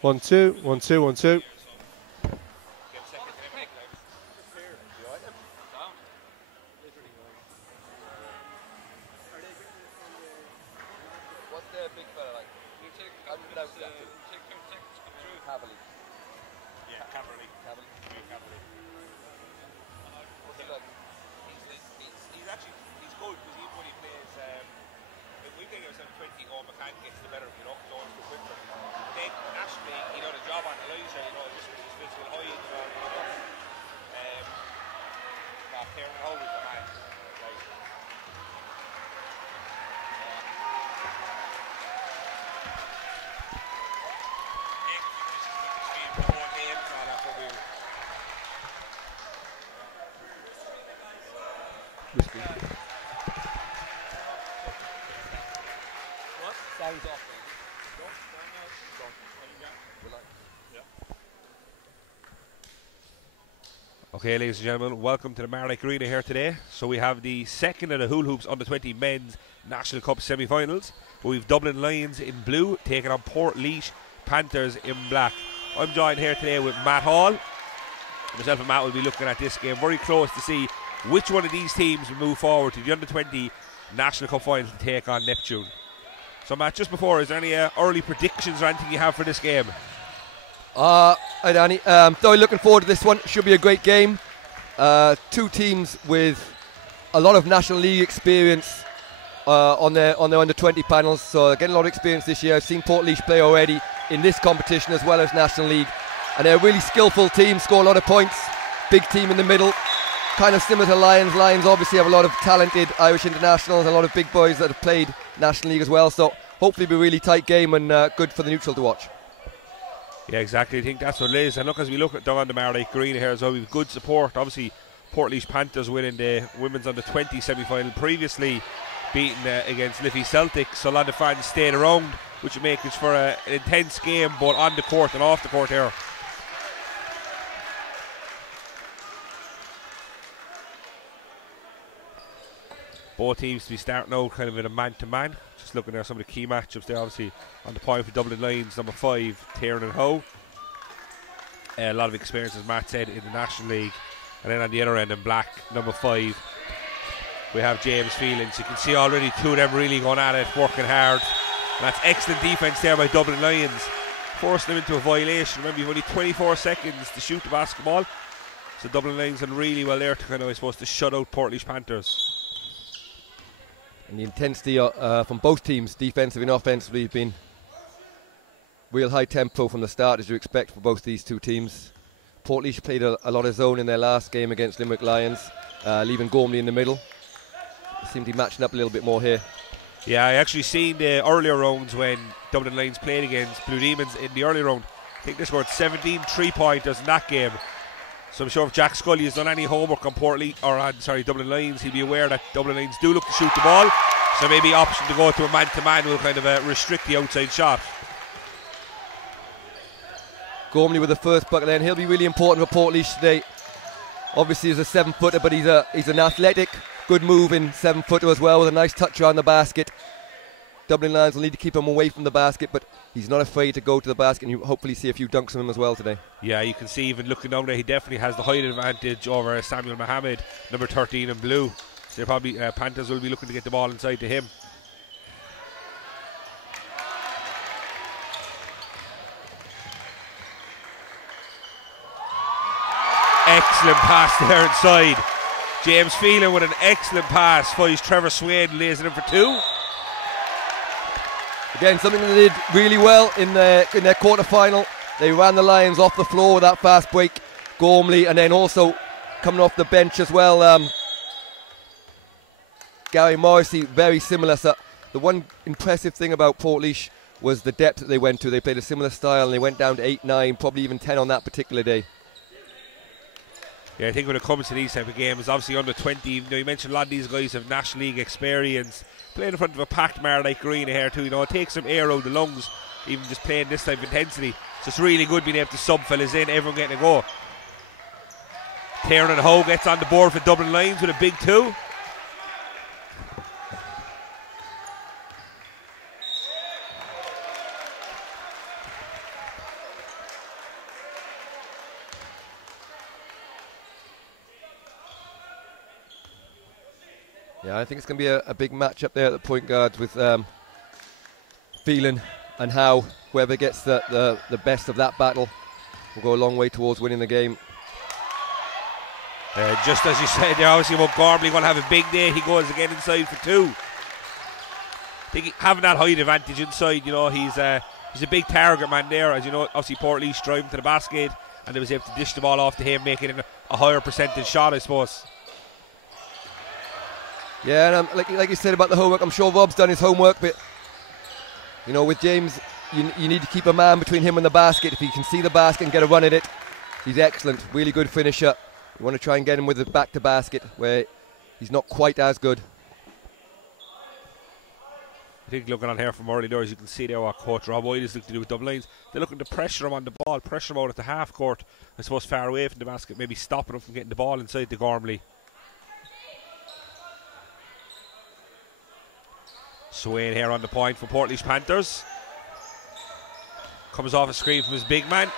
One, two, 1, 2, 1, 2. Okay, ladies and gentlemen, welcome to the Marlake Arena here today. So we have the second of the Hula Hoops Under 20 Men's National Cup semi-finals. We've Dublin Lions in blue taking on Portlaoise Panthers in black. I'm joined here today with Matt Hall. Myself and Matt will be looking at this game very close to see which one of these teams will move forward to the Under 20 National Cup finals to take on Neptune. So Matt, just before, is there any early predictions or anything you have for this game? Hi Danny, thoroughly looking forward to this one. Should be a great game. Two teams with a lot of National League experience on their under 20 panels, so getting a lot of experience this year. I've seen Portlaoise play already in this competition as well as National League, and they're a really skillful team, score a lot of points, big team in the middle, kind of similar to Lions. Lions obviously have a lot of talented Irish internationals and a lot of big boys that have played National League as well, so hopefully it'll be a really tight game and good for the neutral to watch. Yeah, exactly. I think that's what it is. And look, as we look at down the Marlake Arena here as well, we've good support. Obviously, Portlaoise Panthers winning the women's under 20 semi-final, previously beaten against Liffey Celtic. So a lot of fans stayed around, which will make it for an intense game, both on the court and off the court here. Both teams to be starting out kind of in a man-to-man. Just looking at some of the key matchups there, obviously on the point for Dublin Lions, number 5, Tiernan and Howe. A lot of experience, as Matt said, in the National League. And then on the other end in black, number 5, we have James Phelan. So you can see already two of them really going at it, working hard. And that's excellent defence there by Dublin Lions, forcing them into a violation. Remember, you've only 24 seconds to shoot the basketball. So Dublin Lions done really well there to kind of, I suppose, to shut out Portlaoise Panthers. And the intensity from both teams, defensively and offensively, has been real high tempo from the start, as you expect for both these two teams. Portlaoise played a lot of zone in their last game against Limerick Lions, leaving Gormley in the middle. They seem to be matching up a little bit more here. Yeah, I actually seen the earlier rounds when Dublin Lions played against Blue Demons in the early round. I think they scored 17 3-pointers in that game. So I'm sure if Jack Scully has done any homework on Dublin Lions, he'll be aware that Dublin Lions do look to shoot the ball. So maybe option to go to a man-to-man will kind of restrict the outside shot. Gormley with the first bucket then. He'll be really important for Portlaoise today. Obviously he's a 7-footer, but he's an athletic, good moving 7-footer as well, with a nice touch around the basket. Dublin Lions will need to keep him away from the basket, but he's not afraid to go to the basket, and you hopefully see a few dunks from him as well today. Yeah, you can see even looking down there, he definitely has the height advantage over Samuel Mohammed, number 13 in blue. So probably Panthers will be looking to get the ball inside to him. Excellent pass there inside. James Phelan with an excellent pass. Finds Trevor Swain, lays it in for 2. Again, something they did really well in their quarter-final. They ran the Lions off the floor with that fast break. Gormley, and then also coming off the bench as well, Gary Morrissey, very similar. So the one impressive thing about Portlaoise was the depth that they went to. They played a similar style, and they went down to 8, 9, probably even 10 on that particular day. Yeah, I think when it comes to these type of games, obviously under 20, you mentioned a lot of these guys have National League experience. Playing in front of a packed Marlake Arena here too, it takes some air out of the lungs, even just playing this type of intensity. So it's really good being able to sub fellas in, everyone getting a go. Tiernan Howe gets on the board for Dublin Lions with a big 2. Yeah, I think it's going to be a big match up there at the point guards with Phelan and Howe. Whoever gets the best of that battle will go a long way towards winning the game. Just as you said there, obviously about Gormley going to have a big day. He goes again inside for 2. I think having that height advantage inside, you know, he's a big target man there. As you know, obviously Portlaoise driving to the basket, and they was able to dish the ball off to him, making it a higher percentage shot, I suppose. Yeah, and like you said about the homework, I'm sure Rob's done his homework, but you know, with James, you need to keep a man between him and the basket. If he can see the basket and get a run at it, he's excellent, really good finisher. You want to try and get him with the back to basket where he's not quite as good. I think looking on here from early doors, you can see there what Coach Rob White is looking to do with Dublin lines. They're looking to pressure him on the ball, pressure him out at the half court, I suppose far away from the basket, maybe stopping him from getting the ball inside the Gormley. Swain here on the point for Portlaoise Panthers. Comes off a screen from his big man.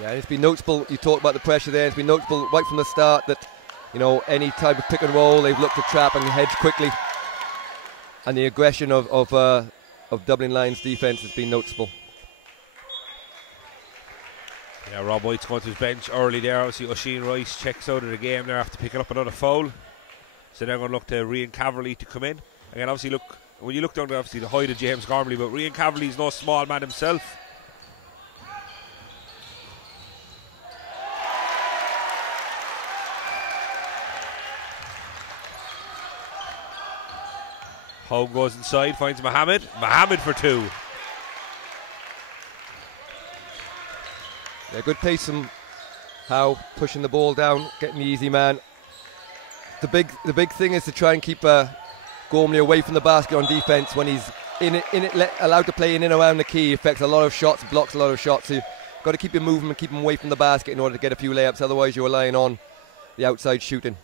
Yeah, it's been noticeable. You talked about the pressure there. It's been noticeable right from the start that, you know, any type of pick and roll, they've looked to trap and hedge quickly. And the aggression of Dublin Lions defence has been noticeable. Yeah, Rob White's going to his bench early there. Obviously, Oisin Rice checks out of the game there after picking up another foul. So they're going to look to Rian Caverly to come in. Again, obviously, look, when you look down to obviously the height of James Gormley, but Rian Caverly's no small man himself. Home goes inside, finds Mohammed. Mohammed for 2. Yeah, good pace from Howe, pushing the ball down, getting the easy man. The big thing is to try and keep Gormley away from the basket on defence. When he's allowed to play in and around the key, he affects a lot of shots, blocks a lot of shots. So you've got to keep him moving and keep him away from the basket in order to get a few layups. Otherwise, you're relying on the outside shooting.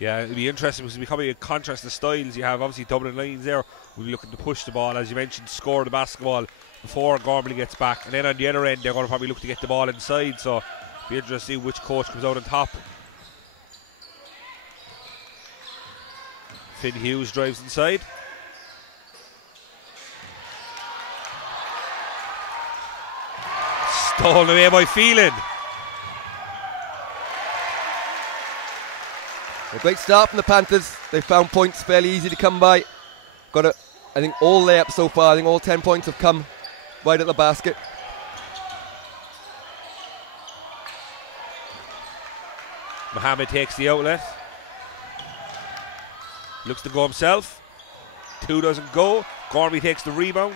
Yeah, it'll be interesting because it'll be becoming a contrast of styles. You have obviously Dublin Lions there, will be looking to push the ball, as you mentioned, score the basketball before Gormley gets back, and then on the other end they're going to probably look to get the ball inside. So it'll be interesting to see which coach comes out on top. Finn Hughes drives inside. Stolen away by Phelan. A great start from the Panthers. They found points fairly easy to come by. I think all layups so far. I think all 10 points have come right at the basket. Mohammed takes the outlet. Looks to go himself. 2 doesn't go. Gormley takes the rebound.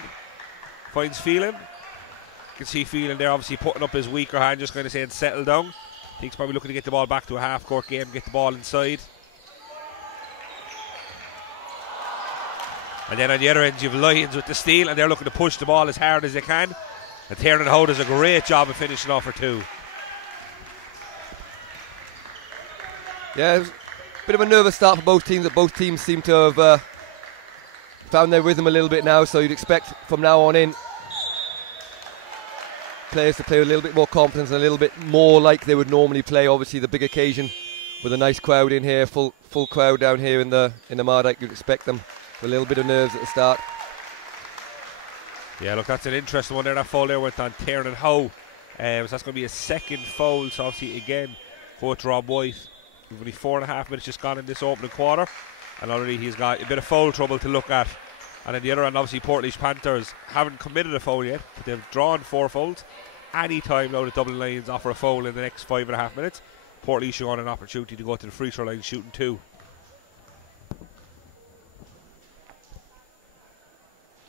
Finds Phelan. You can see Phelan there obviously putting up his weaker hand, just kind of saying settle down. I think he's probably looking to get the ball back to a half-court game, get the ball inside. And then on the other end, you have Lions with the steal, and they're looking to push the ball as hard as they can. And Tiernan Howe does a great job of finishing off for 2. Yeah, it was a bit of a nervous start for both teams. Both teams seem to have found their rhythm a little bit now, so you'd expect from now on in players to play with a little bit more confidence and a little bit more like they would normally play. Obviously the big occasion with a nice crowd in here, full crowd down here in the Mardyke. You'd expect them with a little bit of nerves at the start. Yeah, look, that's an interesting one there. That foul there went on Tiernan Howe. So that's going to be a second foul. So obviously again, Coach Rob White, we've only 4.5 minutes just gone in this opening quarter, and already he's got a bit of foul trouble to look at. And then the other end, obviously Portlaoise Panthers haven't committed a foul yet, but they've drawn 4 fouls. Any time now the Dublin Lions offer a foul in the next 5.5 minutes, Portlaoise should want an opportunity to go to the free throw line shooting 2.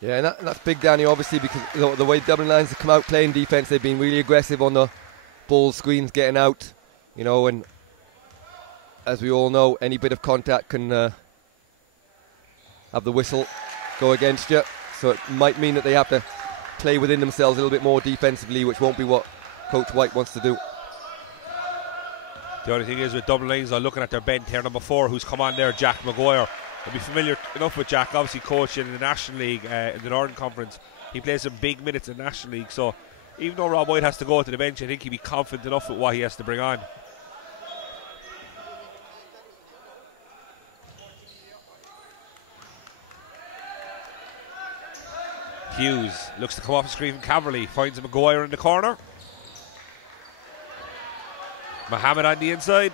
Yeah, and that's big, Danny, obviously, because the way Dublin Lions have come out playing defence, they've been really aggressive on the ball screens, getting out, you know, and as we all know, any bit of contact can have the whistle go against you. So it might mean that they have to play within themselves a little bit more defensively, which won't be what Coach White wants to do. The only thing is with Dublin Lions, I'm looking at their bench here, number 4, who's come on there, Jack Maguire. I'll be familiar enough with Jack, obviously coaching in the National League, in the Northern Conference. He plays some big minutes in the National League, so even though Rob White has to go to the bench, I think he'll be confident enough with what he has to bring on. Hughes looks to come off the screen from Caverly, finds a Maguire in the corner. Mohammed on the inside.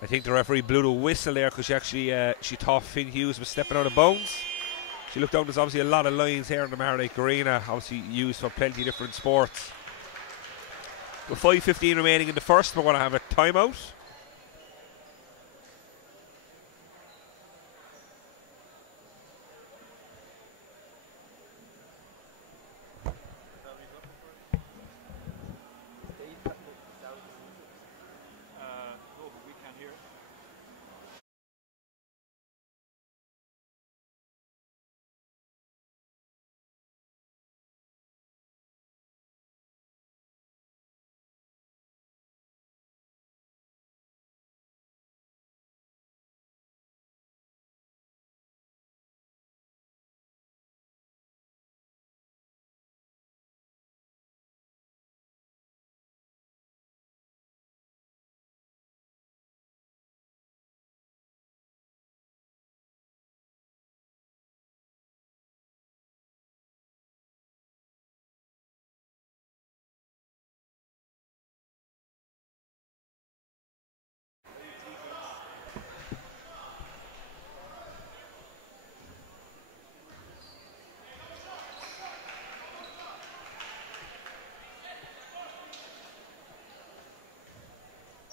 I think the referee blew the whistle there because she thought Finn Hughes was stepping out of bounds. She looked down. There's obviously a lot of lines here in the Marinate Arena, obviously used for plenty of different sports. With 5:15 remaining in the first, we're going to have a timeout.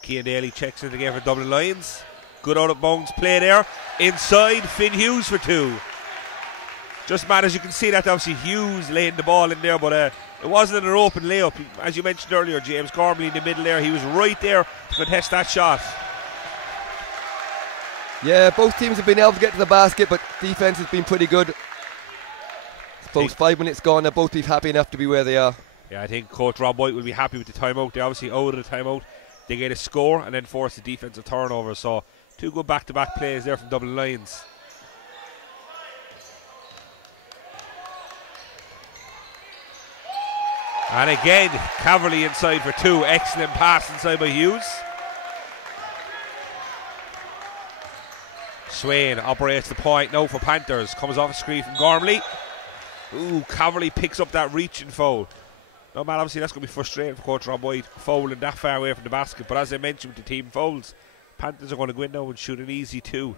Cian Daly checks it again for Dublin Lions. Good out of bounds play there. Inside, Finn Hughes for two. Just mad as you can see that obviously Hughes laying the ball in there, but it wasn't an open layup. As you mentioned earlier, James Gormley in the middle there, he was right there to contest that shot. Yeah, both teams have been able to get to the basket, but defence has been pretty good. I suppose 5 minutes gone, they'll both be happy enough to be where they are. Yeah, I think Coach Rob White will be happy with the timeout. They obviously out of the timeout. They get a score and then force a defensive turnover. So two good back-to-back plays there from Dublin Lions. And again, Caverly inside for two. Excellent pass inside by Hughes. Swain operates the point now for Panthers. Comes off a screen from Gormley. Ooh, Caverly picks up that reaching foul. No, man, obviously that's going to be frustrating for Coach Rob White, fouling that far away from the basket. But as I mentioned with the team fouls, Panthers are going to go in now and shoot an easy two.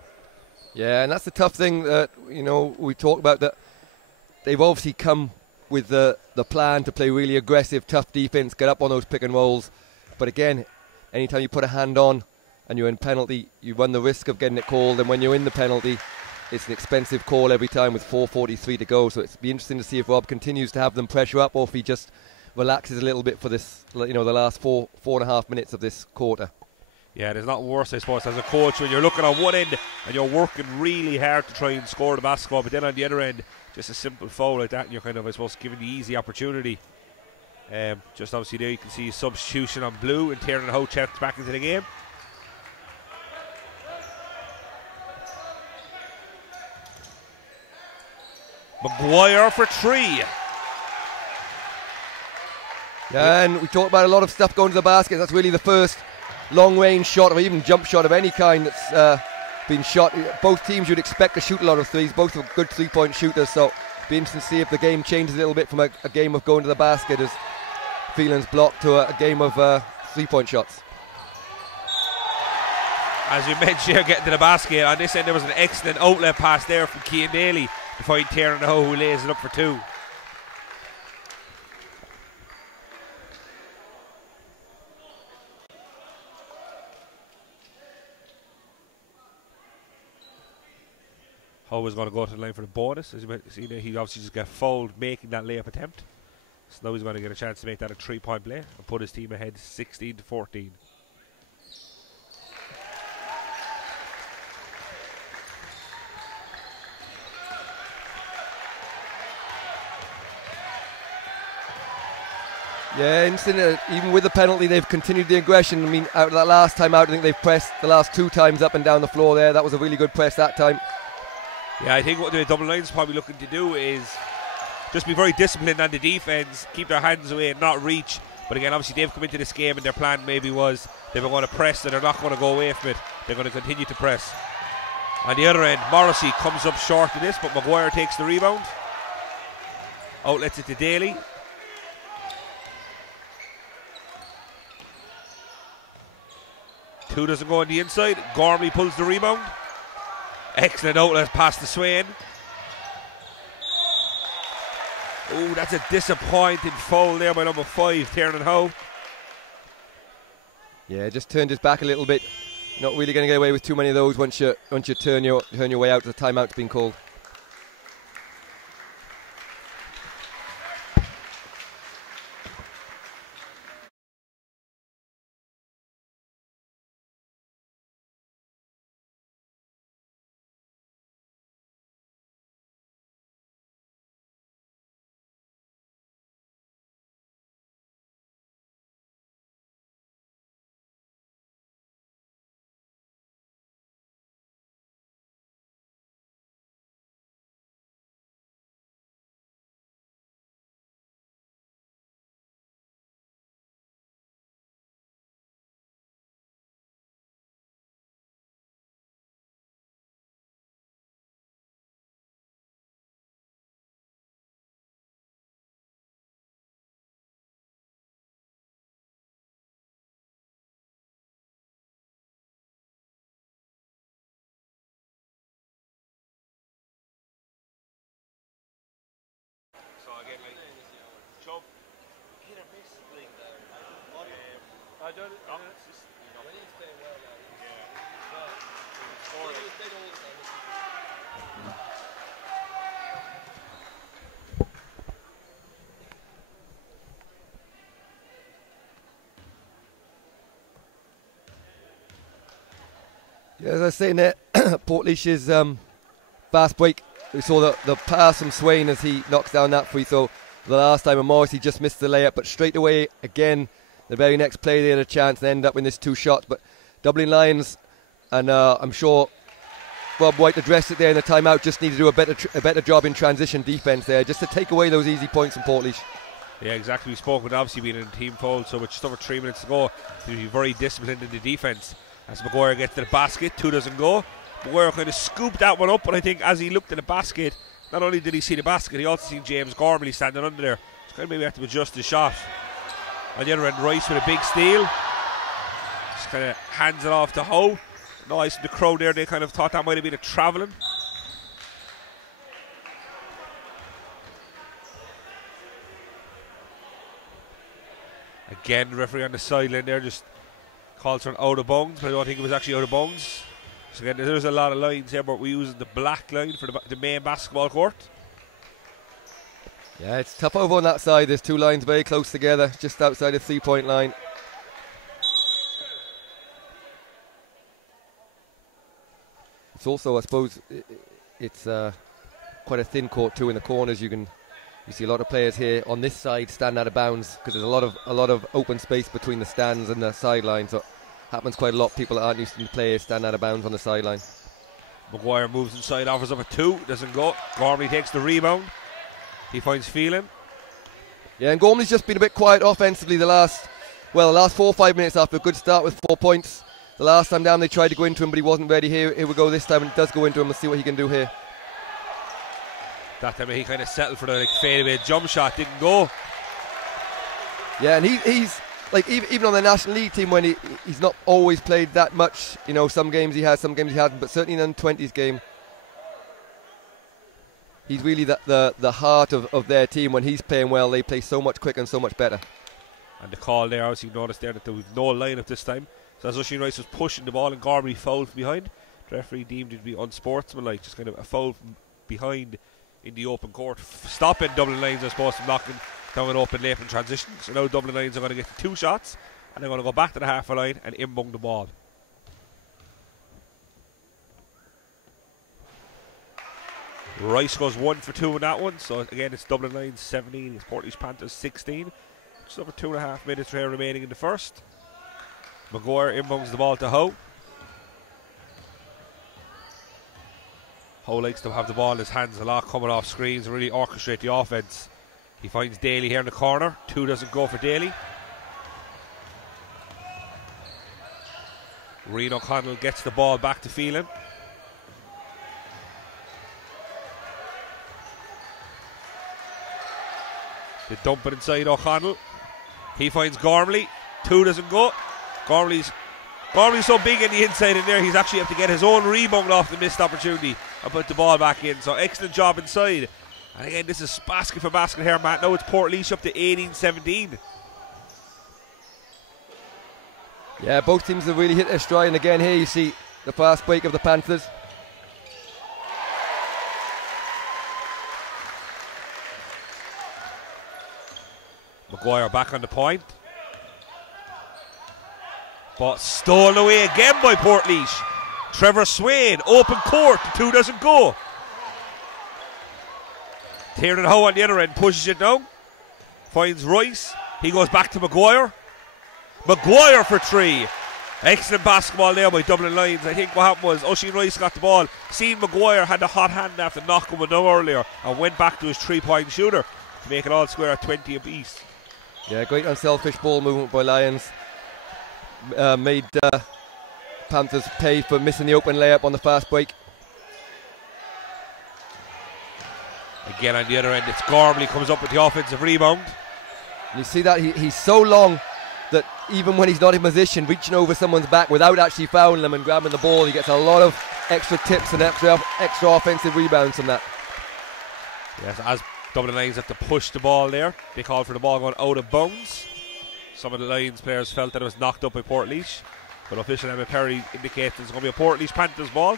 Yeah, and that's the tough thing that, we talk about, that they've obviously come with the plan to play really aggressive, tough defense, get up on those pick and rolls. But again, anytime you put a hand on and you're in penalty, you run the risk of getting it called. And when you're in the penalty, it's an expensive call every time with 4:43 to go. So it'll be interesting to see if Rob continues to have them pressure up or if he just relaxes a little bit for this, the last four and a half minutes of this quarter. Yeah, there's not worse, I suppose, as a coach when you're looking on one end and you're working really hard to try and score the basketball, but then on the other end, just a simple foul like that, and you're kind of, I suppose, given the easy opportunity. Just obviously there you can see substitution on blue, and Tiernan Ho checks back into the game. Maguire for three. Yeah, and we talked about a lot of stuff going to the basket. That's really the first long-range shot or even jump shot of any kind that's been shot. Both teams you'd expect to shoot a lot of threes. Both are good three-point shooters, so it'll be interesting to see if the game changes a little bit from a game of going to the basket as Phelan's blocked to a game of three-point shots. As you mentioned, getting to the basket, on this end there was an excellent outlet pass there from Cian Daly to find Tiernan Ho, who lays it up for two. Ho is going to go to the line for the bonus. As you see there, he obviously just got fouled making that layup attempt. So now he's going to get a chance to make that a 3-point play and put his team ahead 16-14. Yeah, instant, even with the penalty, they've continued the aggression. I mean, out of that last time out, I think they've pressed the last two times up and down the floor there. That was a really good press that time. Yeah, I think what the Dublin Lions probably looking to do is just be very disciplined on the defence, keep their hands away and not reach. But again, obviously they've come into this game and their plan maybe was they were going to press, and they're not going to go away from it. They're going to continue to press. On the other end, Morrissey comes up short of this, but Maguire takes the rebound. Outlets it to Daly. Two doesn't go on the inside. Gormley pulls the rebound. Excellent outlet past the Swain. Oh, that's a disappointing foul there by number 5, Tiernan Howe. Yeah, just turned his back a little bit. Not really going to get away with too many of those once you turn your way out. The timeout's been called. Yeah, as I was saying there, Portlaoise's fast break. We saw the pass from Swain as he knocks down that free throw the last time, and Morrissey just missed the layup, but straight away again the very next play they had a chance and ended up with this 2 shots. But Dublin Lions, and I'm sure Rob White addressed it there in the timeout, just need to do a better job in transition defence there, just to take away those easy points from Portlaoise. Yeah, exactly. We spoke with obviously being in a team foul, so with just over 3 minutes to go, to be very disciplined in the defence. As Maguire gets to the basket, 2 doesn't go. Maguire kind of scooped that one up, but I think as he looked at the basket, not only did he see the basket, he also seen James Gormley standing under there. So kind of maybe have to adjust his shot. On the other end, Rice with a big steal. Just kind of hands it off to Howe. Nice in the crowd there, they kind of thought that might have been a travelling. Again, the referee on the sideline there just calls for an out of bounds, but I don't think it was actually out of bounds. So again, there's a lot of lines here, but we're using the black line for the main basketball court. Yeah, it's tough over on that side. There's 2 lines very close together, just outside the 3-point line. It's also, I suppose, it's quite a thin court too in the corners. You see a lot of players here on this side stand out of bounds because there's a lot of open space between the stands and the sideline. So it happens quite a lot. People that aren't used to the players stand out of bounds on the sideline. Maguire moves inside, offers up a 2, doesn't go. Gormley takes the rebound. He finds Phelan. Yeah, and Gormley's just been a bit quiet offensively the last 4 or 5 minutes after a good start with 4 points. The last time down they tried to go into him, but he wasn't ready. Here we go this time, and it does go into him. Let's see what he can do here. That time he kind of settled for the fadeaway jump shot, didn't go. Yeah, and he's like even on the National League team when he's not always played that much. You know, some games he has, some games he hasn't. But certainly in the 20s game, he's really the heart of their team. When he's playing well, they play so much quicker and so much better. And the call there, obviously you noticed there that there was no lineup this time. So as Oisin Rice was pushing the ball and Gormley fouled from behind, the referee deemed it to be unsportsmanlike, just kind of a foul from behind in the open court, stopping Dublin Lions, I suppose, from knocking down an open late in transition. So now Dublin Lions are going to get 2 shots, and they're going to go back to the half line and inbung the ball. Rice goes 1 for 2 in that one. So again, it's Dublin Lions 17, it's Portlaoise Panthers 16. Just over 2.5 minutes remaining in the first. Maguire inbungs the ball to Howe. Howe likes to have the ball in his hands a lot, coming off screens and really orchestrate the offense. He finds Daly here in the corner. 2 doesn't go for Daly. Rian O'Connell gets the ball back to Phelan. They dump it inside O'Connell. He finds Gormley. 2 doesn't go. Gormley's so big in the inside in there, he's actually have to get his own rebound off the missed opportunity and put the ball back in. So excellent job inside. And again, this is basket for basket here, Matt. Now it's Portlaoise up to 18-17. Yeah, both teams have really hit their stride. And again, here you see the fast break of the Panthers. Maguire back on the point. But stolen away again by Portlaoise. Trevor Swain, open court, the 2 doesn't go. Tiernan Howe on the other end pushes it down. Finds Rice. He goes back to Maguire. Maguire for 3. Excellent basketball there by Dublin Lions. I think what happened was Oisin Rice got the ball, seen Maguire had a hot hand after knocking him down earlier, and went back to his 3-point shooter to make it all square at 20 apiece. Yeah, great unselfish ball movement by Lions. Made Panthers pay for missing the open layup on the fast break. Again on the other end, it's Gormley comes up with the offensive rebound. And you see that he's so long that even when he's not in position, reaching over someone's back without actually fouling them and grabbing the ball, he gets a lot of extra tips and extra offensive rebounds from that. Yes, as Dublin Lions have to push the ball there, they called for the ball going out of bounds. Some of the Lions players felt that it was knocked up by Portlaoise, but official Emma Perry indicates it's going to be a Portlaoise Panthers ball.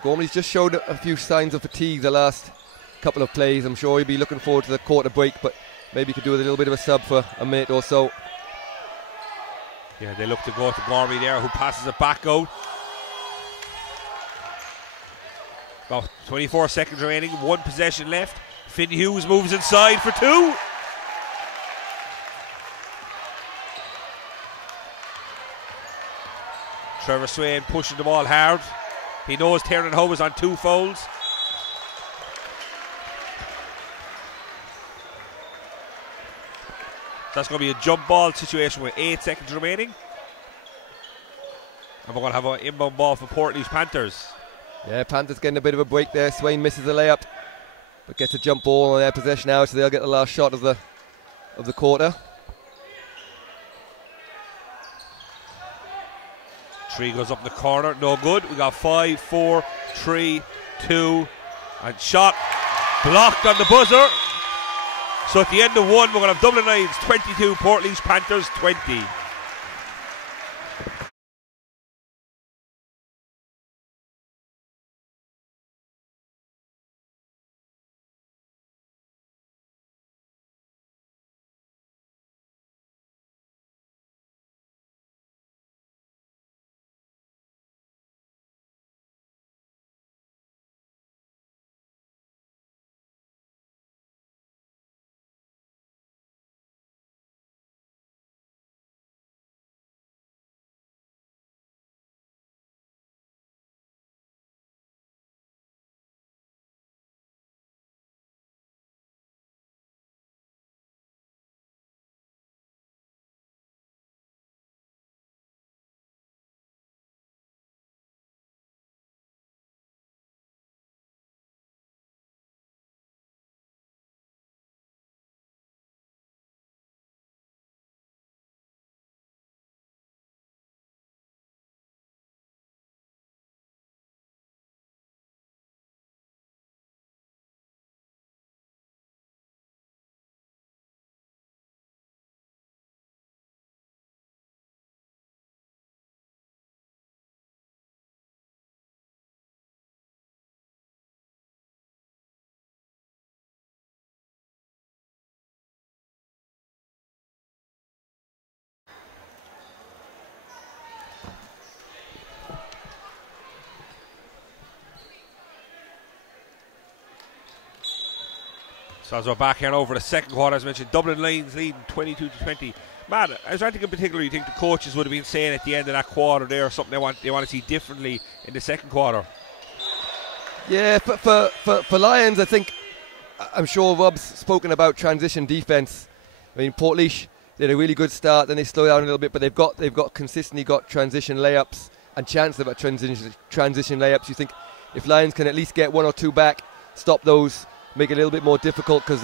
Gormley's just showed a few signs of fatigue the last couple of plays. I'm sure he'll be looking forward to the quarter break, but maybe he could do with a little bit of a sub for a minute or so. Yeah, they look to go to Gormley there, who passes it back out. About 24 seconds remaining, 1 possession left. Finn Hughes moves inside for 2. Trevor Swain pushing the ball hard. He knows Tiernan Howe is on 2 fouls. That's going to be a jump ball situation with 8 seconds remaining. And we're going to have an inbound ball for Portlaoise Panthers. Yeah, Panthers getting a bit of a break there. Swain misses the layup, but gets a jump ball on their possession now, so they'll get the last shot of the quarter. 3 goes up in the corner, no good. We got 5, 4, 3, 2, and shot blocked on the buzzer. So at the end of 1, we're going to have Dublin Lions 22, Portlaoise Panthers 20. So as we're back here over the second quarter, as mentioned, Dublin Lions leading 22-20. Matt, is there anything in particular you think the coaches would have been saying at the end of that quarter there, or something they want to see differently in the second quarter? Yeah, for Lions, I think, I'm sure Rob's spoken about transition defence. I mean, Portlaoise They had a really good start, then they slow down a little bit, but they've got consistently got transition layups and chances of transition layups. You think if Lions can at least get 1 or 2 back, stop those, make it a little bit more difficult, because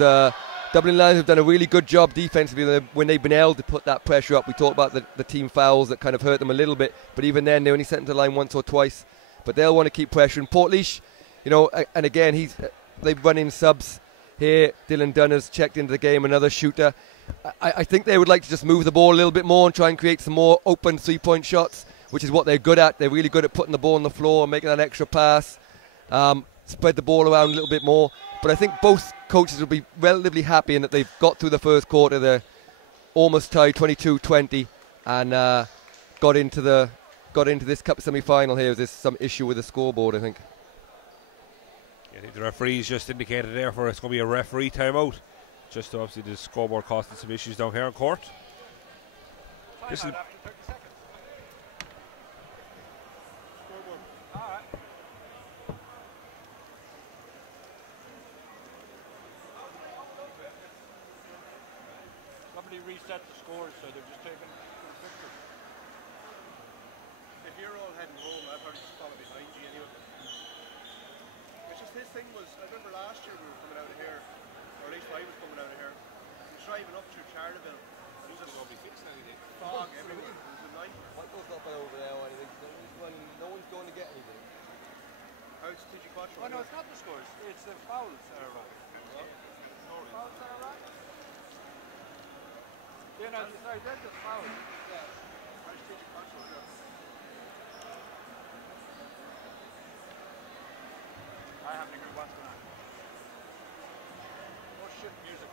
Dublin Lions have done a really good job defensively when they've been able to put that pressure up. We talked about the team fouls that kind of hurt them a little bit, but even then they only sent them to the line once or twice. But they'll want to keep pressuring. Portlaoise, and again they've run in subs here. Dylan Dunner's checked into the game, another shooter. I think they would like to just move the ball a little bit more and try and create some more open 3-point shots, which is what they're good at. They're really good at putting the ball on the floor, making that extra pass, spread the ball around a little bit more. But I think both coaches will be relatively happy in that they've got through the first quarter. They're almost tied 22-20 and got into this cup semi-final here. There's some issue with the scoreboard, I think. I think the referee's just indicated there for it's going to be a referee timeout. Just obviously the scoreboard causing some issues down here on court. This is somebody reset the scores, so they're just taking the pictures. If you're all heading home, I'd probably just follow behind you anyway. It's just this thing was, I remember last year we were coming out of here, or at least I was coming out of here, driving up through Charleville. It was just fog everywhere. It was a nightmare. What goes up over there or anything? No one's going to get anything. How's TG Quattro? Oh no, it's not the scores. It's the fouls that are wrong. What? Fouls that are wrong? Yeah, no, sorry, they're just fouls. Yeah. How's TG Quattro? I haven't a good what's going on. Oh shit, music.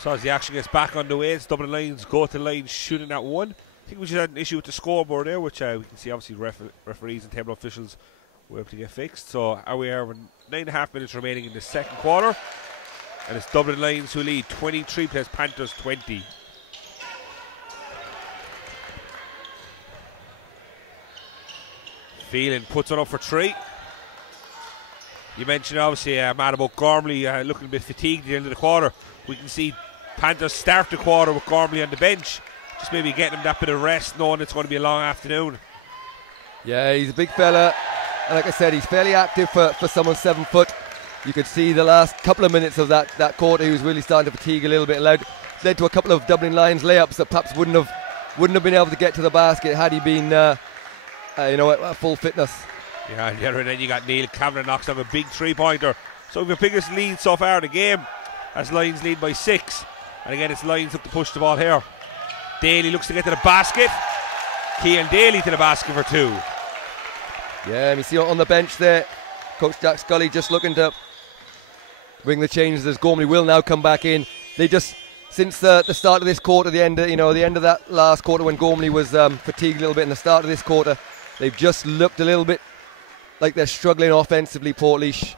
So as the action gets back underway, it's Dublin Lions go to the line shooting at 1. I think we just had an issue with the scoreboard there, which we can see obviously referees and table officials were able to get fixed. So we are with 9.5 minutes remaining in the second quarter, and it's Dublin Lions who lead 23 plus Panthers 20. Phelan puts it up for 3. You mentioned obviously Matt about Gormley looking a bit fatigued at the end of the quarter. We can see Panthers start the quarter with Gormley on the bench, just maybe getting him that bit of rest, knowing it's going to be a long afternoon. Yeah, he's a big fella, and like I said, he's fairly active for someone 7 foot. You could see the last couple of minutes of that quarter he was really starting to fatigue a little bit. Led to a couple of Dublin Lions layups that perhaps wouldn't have been able to get to the basket had he been at full fitness. Yeah, and the other end you got Neil Kavanagh knocks down a big 3-pointer. So the biggest lead so far in the game, as Lions lead by 6. And again, it's Lions up to push the ball here. Daly looks to get to the basket. Cian Daly to the basket for 2. Yeah, and you see on the bench there, Coach Jack Scully just looking to bring the changes as Gormley will now come back in. They just, since the start of this quarter, the end of that last quarter when Gormley was fatigued a little bit, and the start of this quarter, they've just looked a little bit like they're struggling offensively, Portlaoise,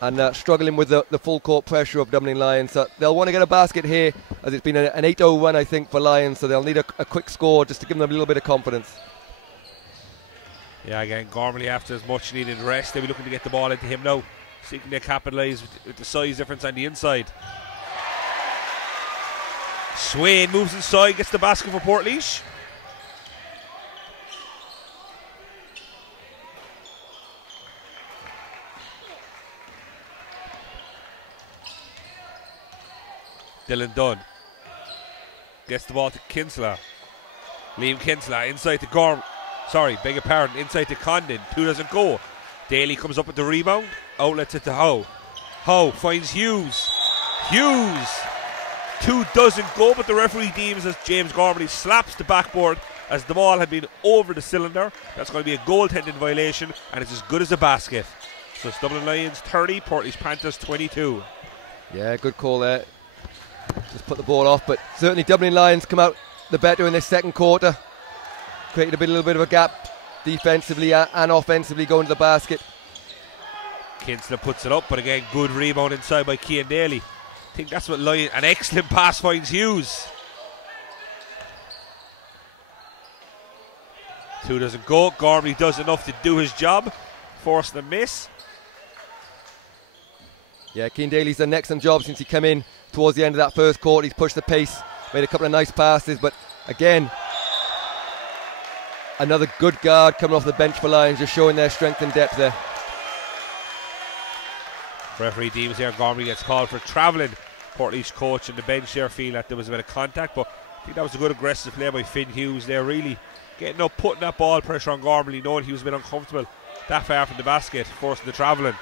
and struggling with the full court pressure of Dublin Lions. So they'll want to get a basket here, as it's been an 8-0 run, I think, for Lions, so they'll need a quick score just to give them a little bit of confidence. Yeah, again, Gormley after his much needed rest, they'll be looking to get the ball into him now, seeking to capitalise with the size difference on the inside. Swain moves inside, gets the basket for Portlaoise. Dylan Dunn gets the ball to Kinsella. Liam Kinsella inside to inside to Condon. 2 doesn't go. Daly comes up with the rebound. Outlet it to Howe. Howe finds Hughes. 2 doesn't go, but the referee deems as James Gormley slaps the backboard as the ball had been over the cylinder. That's going to be a goaltending violation, and it's as good as a basket. So it's Dublin Lions 30, Portlaoise Panthers 22. Yeah, good call there. Just put the ball off, but certainly Dublin Lions come out the better in this second quarter. Created a little bit of a gap defensively and offensively going to the basket. Kinsella puts it up, but again, good rebound inside by Cian Daly. I think that's what Lions. An excellent pass finds Hughes. 2 doesn't go. Gormley does enough to do his job, force the miss. Yeah, Cian Daly's done an excellent job since he came in towards the end of that first quarter. He's pushed the pace, made a couple of nice passes, but again, another good guard coming off the bench for Lions, just showing their strength and depth there. Referee deems here Gormley gets called for travelling. Portlaoise coach and the bench there feel that there was a bit of contact, but I think that was a good aggressive play by Finn Hughes there, really getting up, putting that ball pressure on Gormley, knowing he was a bit uncomfortable that far from the basket, forcing the travelling.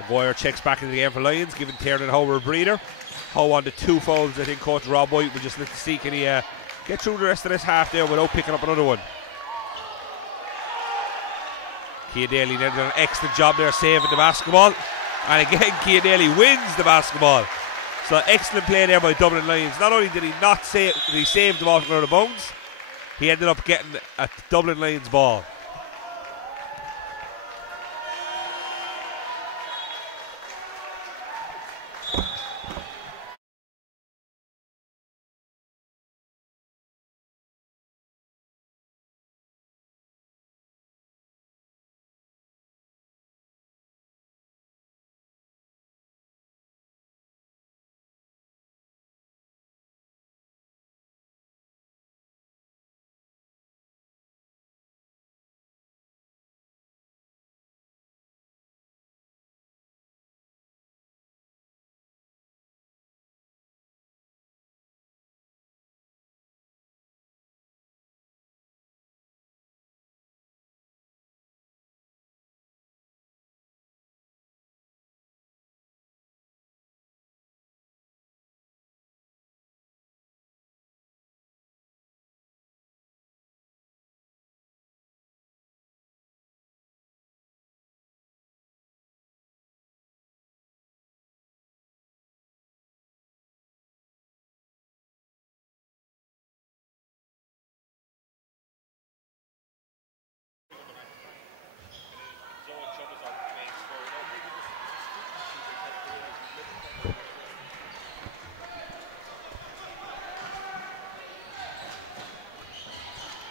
Maguire checks back into the game for Lions, giving Tiernan Howe a breather. Howe on the 2 fouls. I think Coach Rob White will just let to see can he get through the rest of this half there without picking up another one. Cian Daly then did an excellent job there saving the basketball, and again Cian Daly wins the basketball. So excellent play there by Dublin Lions. Not only did he save the ball from out of bounds, he ended up getting a Dublin Lions ball.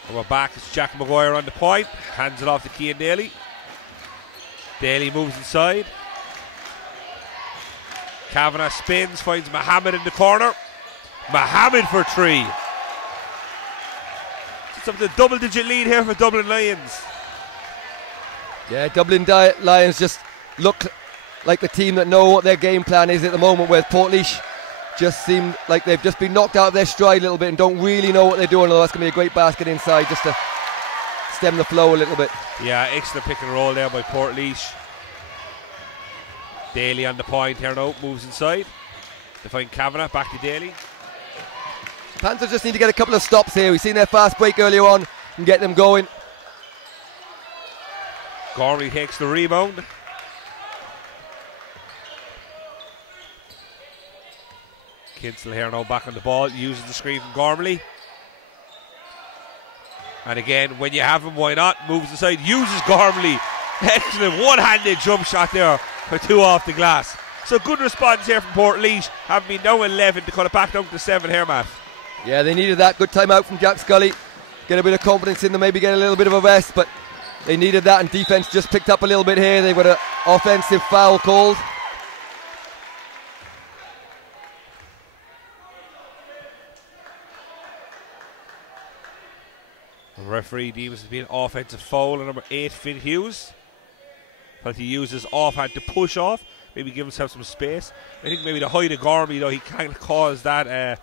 And we're back. It's Jack Maguire on the point. Hands it off to Cian Daly. Daly moves inside. Kavanagh spins, finds Mohammed in the corner. Mohammed for 3. It's up to a double-digit lead here for Dublin Lions. Yeah, Dublin Lions just look like the team that know what their game plan is at the moment, where Portlaoise just seem like they've just been knocked out of their stride a little bit and don't really know what they're doing, although that's going to be a great basket inside just to stem the flow a little bit. Yeah, excellent pick and roll there by Portlaoise. Daly on the point here now, moves inside to find Kavanagh, back to Daly. Panthers just need to get a couple of stops here. We've seen their fast break earlier on and get them going. Gormley takes the rebound. Kinsell here now back on the ball, uses the screen from Gormley. And again, when you have him, why not? Moves aside, uses Gormley. Excellent one-handed jump shot there for 2 off the glass. So good response here from Portlaoise. Having been down 11 to cut it back down to 7 here, Matt. Yeah, they needed that. Good timeout from Jack Scully. Get a bit of confidence in them, maybe get a little bit of a rest, but they needed that, and defense just picked up a little bit here. They've got an offensive foul called. The referee deems it to be an offensive foul on number 8, Finn Hughes. Felt he uses offhand to push off, maybe give himself some space. I think maybe the height of Gormley, though, he can't cause that,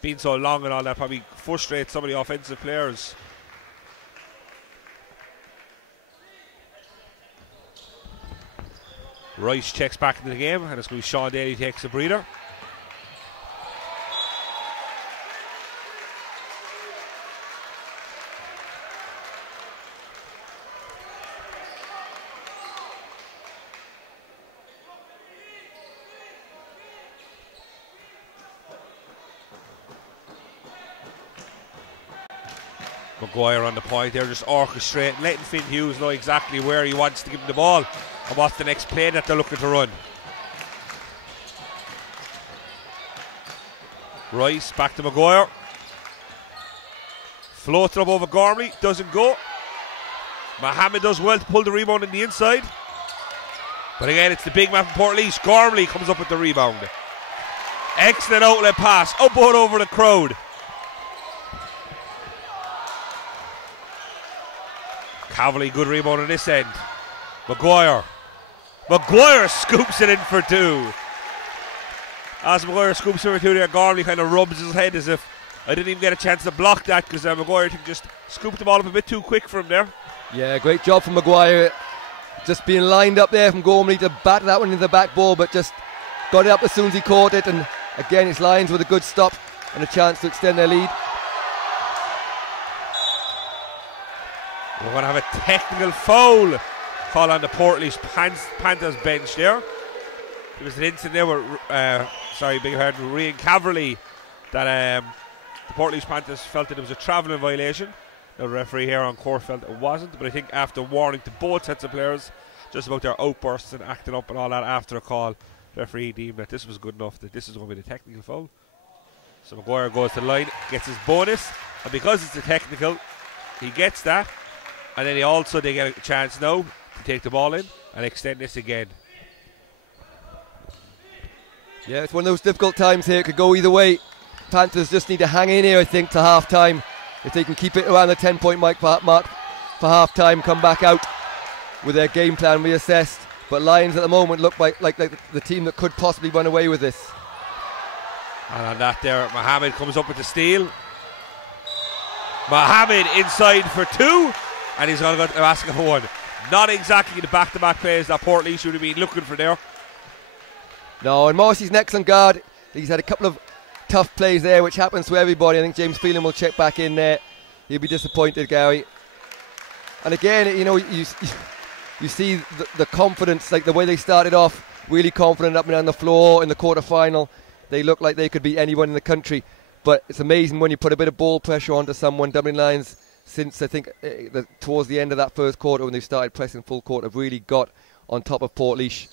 being so long and all that, probably frustrates some of the offensive players. Rice checks back into the game, and it's going to be Sean Daly takes a breather. Maguire on the point there, just orchestrating, letting Finn Hughes know exactly where he wants to give him the ball and what's the next play that they're looking to run. Rice back to Maguire. Floats it up over Gormley, doesn't go. Mohammed does well to pull the rebound in the inside. But again, it's the big man from Portlaoise. Gormley comes up with the rebound. Excellent outlet pass, up and over the crowd. Cavalry, good rebound on this end. Maguire scoops it in for 2. As Maguire scoops it for 2 there, Gormley kind of rubs his head as if I didn't even get a chance to block that, because Maguire just scooped the ball up a bit too quick for him there. Yeah, great job from Maguire. Just being lined up there from Gormley to bat that one into the back ball, but just got it up as soon as he caught it. And again, it's Lions with a good stop and a chance to extend their lead. We're going to have a technical foul call on the Portlaoise Panthers bench there. There was an incident there where, Rian Caverly, that the Portlaoise Panthers felt that it was a travelling violation. The referee here on court felt it wasn't, but I think after warning to both sets of players just about their outbursts and acting up and all that after a call, the referee deemed that this was good enough, that this is going to be the technical foul. So Maguire goes to the line, gets his bonus, and because it's a technical, he gets that. And then they get a chance now to take the ball in and extend this again. Yeah, it's one of those difficult times here. It could go either way. Panthers just need to hang in here, I think, to half time. If they can keep it around the 10-point mark for half time, come back out with their game plan reassessed. But Lions at the moment look like the team that could possibly run away with this. And on that there, Mohammed comes up with the steal. Mohammed inside for 2. And he's going to go to asking for 1. Not exactly the back-to-back plays that Portlaoise should have been looking for there. No, and Morrissey's an excellent guard. He's had a couple of tough plays there, which happens to everybody. I think James Phelan will check back in there. He'll be disappointed, Gary. And again, you see the confidence, like the way they started off, really confident up and down the floor in the quarter-final. They look like they could beat anyone in the country. But it's amazing when you put a bit of ball pressure onto someone. Dublin Lions, since I think towards the end of that first quarter when they started pressing full court, have really got on top of Portlaoise.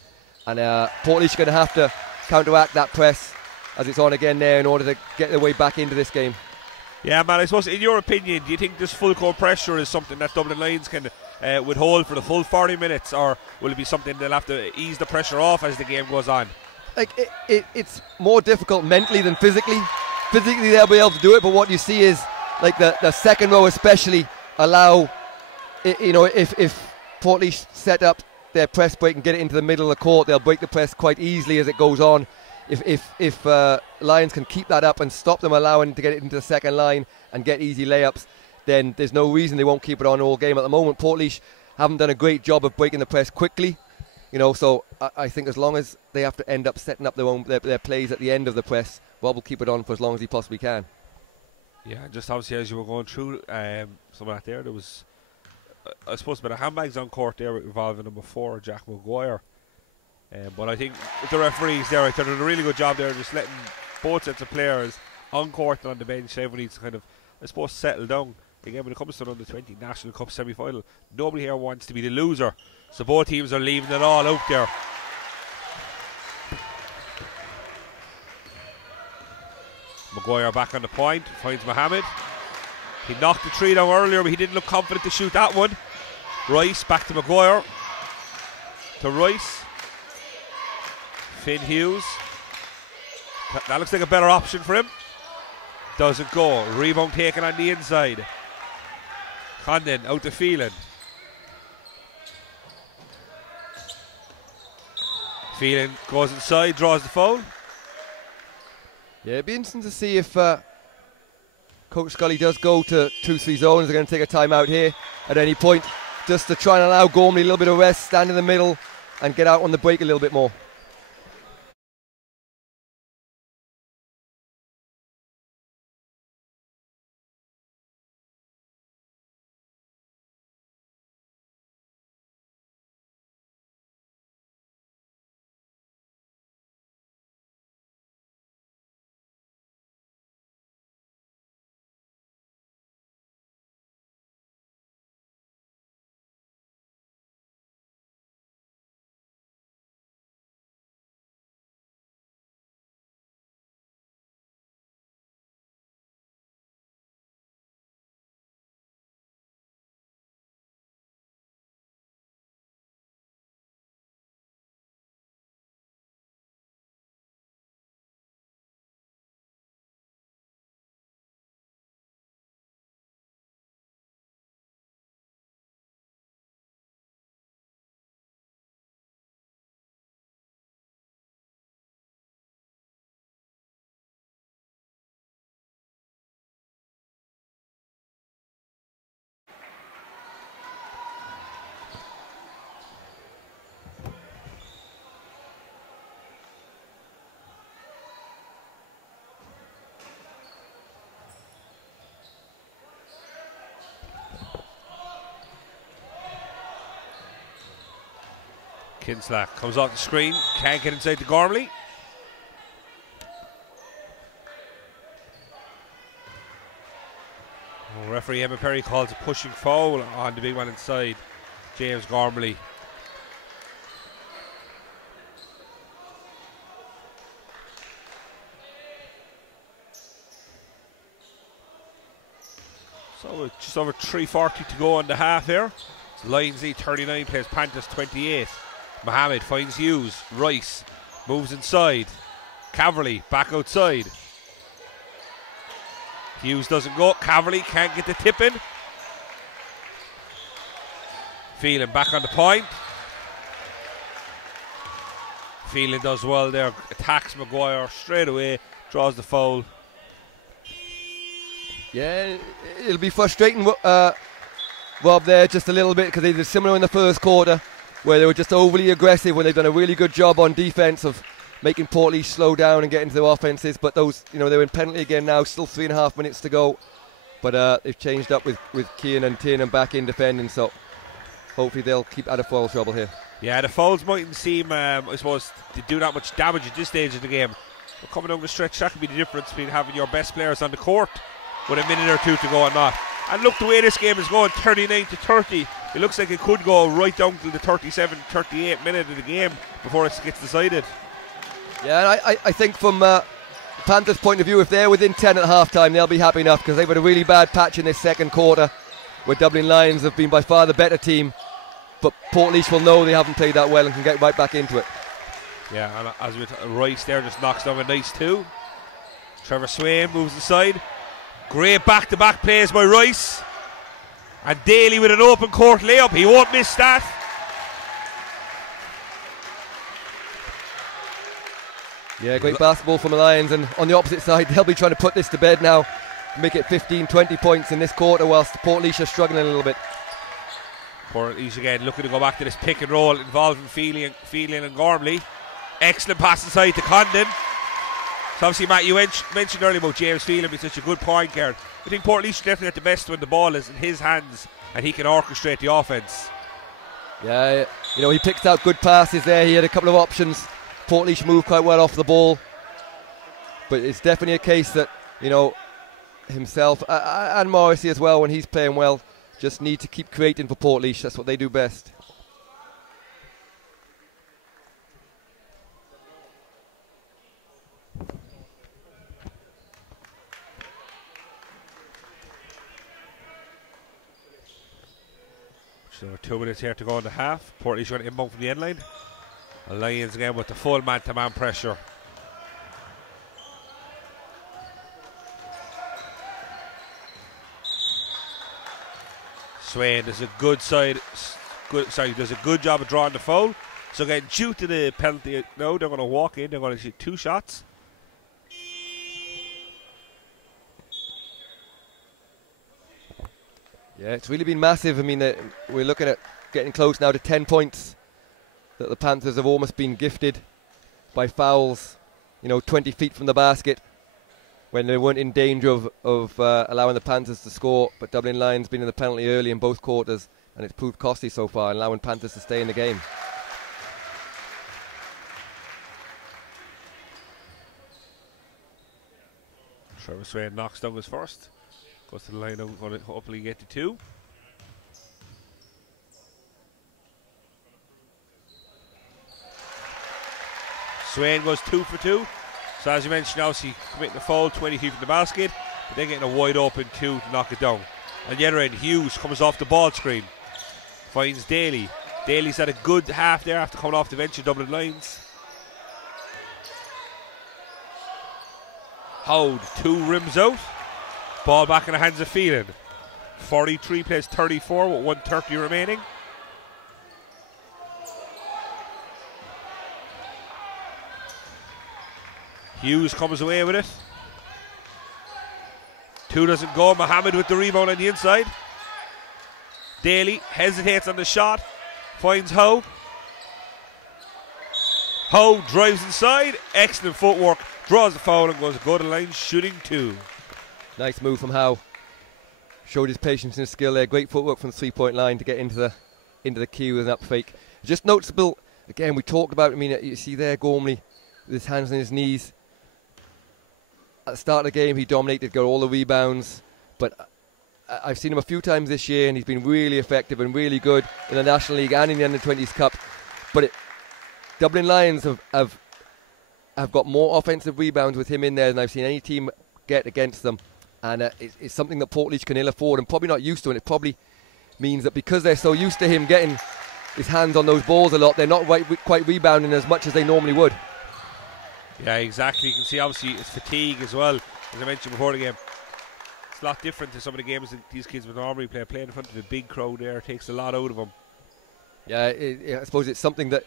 And Portlaoise are going to have to counteract that press as it's on again there in order to get their way back into this game. Yeah, man, I suppose in your opinion, do you think this full court pressure is something that Dublin Lions can withhold for the full 40 minutes, or will it be something they'll have to ease the pressure off as the game goes on? Like it's more difficult mentally than physically. Physically they'll be able to do it, but what you see is like the second row especially allow, if Portlaoise set up their press break and get it into the middle of the court, they'll break the press quite easily as it goes on. If Lions can keep that up and stop them allowing to get it into the second line and get easy layups, then there's no reason they won't keep it on all game. At the moment, Portlaoise haven't done a great job of breaking the press quickly, so I think as long as they have to end up setting up their plays at the end of the press, Rob will keep it on for as long as he possibly can. Yeah, just obviously as you were going through some of that there was, I suppose, a bit of handbags on court there involving number 4, Jack Maguire. But I think the referees there, they're doing a really good job there, just letting both sets of players on court and on the bench. Everyone needs to kind of, I suppose, settle down. Again, when it comes to an under-20 National Cup semi-final, nobody here wants to be the loser. So both teams are leaving it all out there. Maguire back on the point, finds Mohammed. He knocked the 3 down earlier, but he didn't look confident to shoot that one. Rice back to Maguire. To Rice. Finn Hughes. That looks like a better option for him. Doesn't go. Rebound taken on the inside. Condon out to Phelan. Phelan goes inside, draws the foul. Yeah, it'd be interesting to see if Coach Scully does go to 2-3 zones. They're going to take a timeout here at any point, just to try and allow Gormley a little bit of rest, stand in the middle and get out on the break a little bit more. Kinslack comes off the screen, can't get inside to Gormley. Referee Emma Perry calls a pushing foul on the big man inside, James Gormley. So just over 3:40 to go in the half here. It's Lions lead 39, plays Panthers 28. Mohammed finds Hughes. Rice moves inside. Caverly back outside. Hughes doesn't go. Caverly can't get the tip in. Phelan back on the point. Phelan does well there. Attacks Maguire straight away. Draws the foul. Yeah, it'll be frustrating, Rob, there just a little bit, because they did similar in the first quarter, where they were just overly aggressive when they've done a really good job on defence of making Portlaoise slow down and get into their offences. But those, they're in penalty again now, still 3.5 minutes to go. But they've changed up with Keane and Tiernan back in defending, so hopefully they'll keep out of foul trouble here. Yeah, the fouls mightn't seem, I suppose, to do that much damage at this stage of the game. But coming down the stretch, that could be the difference between having your best players on the court with a minute or two to go or not. And look, the way this game is going, 39-30, it looks like it could go right down to the 37-38 minute of the game before it gets decided. Yeah, and I think from Panthers' point of view, if they're within 10 at half time, they'll be happy enough, because they've had a really bad patch in this second quarter where Dublin Lions have been by far the better team, but Portlaoise will know they haven't played that well and can get right back into it. Yeah, and as with Rice there, just knocks down a nice 2. Trevor Swain moves inside. Great back-to-back plays by Rice. And Daly with an open court layup. He won't miss that. Yeah, great basketball from the Lions. And on the opposite side, they'll be trying to put this to bed now, make it 15-20 points in this quarter, whilst Portlaoise are struggling a little bit. Portlaoise again looking to go back to this pick and roll involving Phelan and Gormley. Excellent pass inside to Condon. So obviously, Matt, you mentioned earlier about James Phelan being such a good point guard. I think Portlaoise definitely at the best when the ball is in his hands and he can orchestrate the offense. Yeah, you know, he picked out good passes there. He had a couple of options. Portlaoise moved quite well off the ball. But it's definitely a case that, you know, himself and Morrissey as well, when he's playing well, just need to keep creating for Portlaoise. That's what they do best. So 2 minutes here to go in the half. Portlaoise going to inbound from the end line. The Lions again with the full man-to-man pressure. Swain does a good does a good job of drawing the foul. So again, due to the penalty, no, they're going to walk in. They're going to shoot 2 shots. Yeah, it's really been massive. I mean, we're looking at getting close now to 10 points that the Panthers have almost been gifted by fouls, you know, 20 feet from the basket when they weren't in danger of allowing the Panthers to score. But Dublin Lions been in the penalty early in both quarters, and it's proved costly so far, allowing Panthers to stay in the game. Trevor Swain knocks down his first. Goes to the line, going to hopefully get to 2. Swain goes 2 for 2. So as you mentioned, obviously committing the foul, 20 feet from the basket, but then getting a wide open 2 to knock it down. And the other end, Hughes comes off the ball screen, finds Daly. Daly's had a good half there after coming off the bench of Dublin Lions. Howd, 2 rims out. Ball back in the hands of Phelan. 43 plays 34 with 1:30 remaining. Hughes comes away with it. 2 doesn't go. Mohammed with the rebound on the inside. Daly hesitates on the shot. Finds Howe. Howe drives inside. Excellent footwork. Draws the foul and goes to go to the line, shooting 2. Nice move from Howe. Showed his patience and his skill there. Great footwork from the 3-point line to get into the queue with an up fake. Just noticeable, again, we talked about, I mean, you see there Gormley with his hands on his knees. At the start of the game, he dominated, got all the rebounds. But I've seen him a few times this year, and he's been really effective and really good in the National League and in the Under-20s Cup. But Dublin Lions have got more offensive rebounds with him in there than I've seen any team get against them. And it's something that Portlaoise can ill afford and probably not used to. And it probably means that because they're so used to him getting his hands on those balls a lot, they're not quite rebounding as much as they normally would. Yeah, exactly. You can see obviously it's fatigue as well. As I mentioned before the game, it's a lot different to some of the games that these kids would normally play. Playing in front of a big crowd there takes a lot out of them. Yeah, I suppose it's something that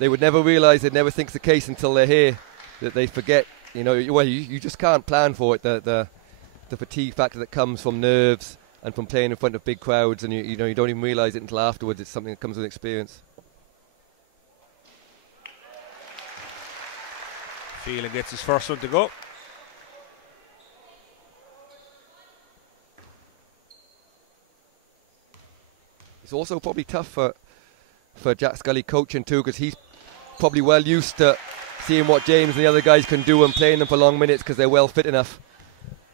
they would never realise, they'd never think it's the case until they're here, that they forget. You know, well, you just can't plan for it. The fatigue factor that comes from nerves and from playing in front of big crowds, and you don't even realise it until afterwards. It's something that comes with experience. Phelan gets his first one to go. It's also probably tough for Jack Scully coaching too, because he's probably well used to seeing what James and the other guys can do and playing them for long minutes because they're well fit enough.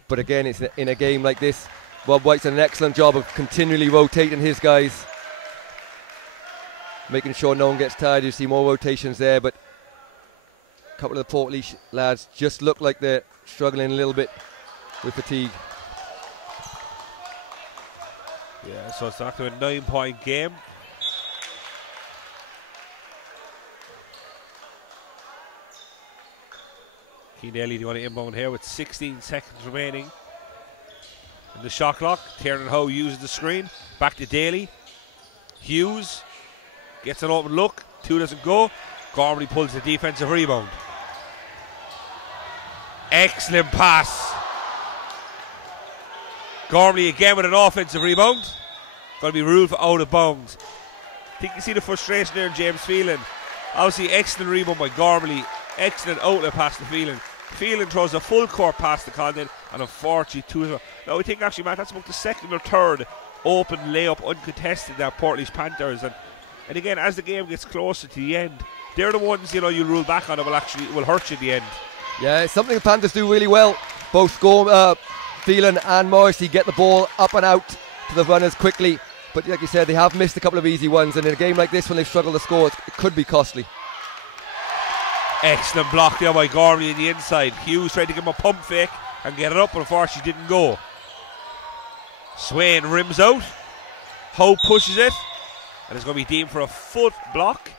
But again, it's in a game like this, Rob White's done an excellent job of continually rotating his guys, making sure no one gets tired. You see more rotations there, but a couple of the Portlaoise lads just look like they're struggling a little bit with fatigue. Yeah, so it's after a 9-point game. Keane Daly, do you want to inbound here with 16 seconds remaining in the shot clock? Tiernan Howe uses the screen. Back to Daly. Hughes gets an open look. 2 doesn't go. Gormley pulls the defensive rebound. Excellent pass. Gormley again with an offensive rebound. Going to be ruled for out of bounds. I think you see the frustration there in James Phelan. Obviously excellent rebound by Gormley. Excellent outlet pass to Phelan. Phelan throws a full court pass to Condon, and unfortunately, two. Now, I think actually, Matt, that's about the second or third open layup uncontested that Portlaoise Panthers. And again, as the game gets closer to the end, they're the ones, you rule back on that will hurt you at the end. Yeah, it's something the Panthers do really well. Both Phelan and Morrissey get the ball up and out to the runners quickly. But like you said, they have missed a couple of easy ones, and in a game like this, when they've struggled to score, it could be costly. Excellent block there by Gormley in the inside. Hughes tried to give him a pump fake and get it up, but unfortunately didn't go. Swain rims out. Howe pushes it, and it's going to be deemed for a foot block.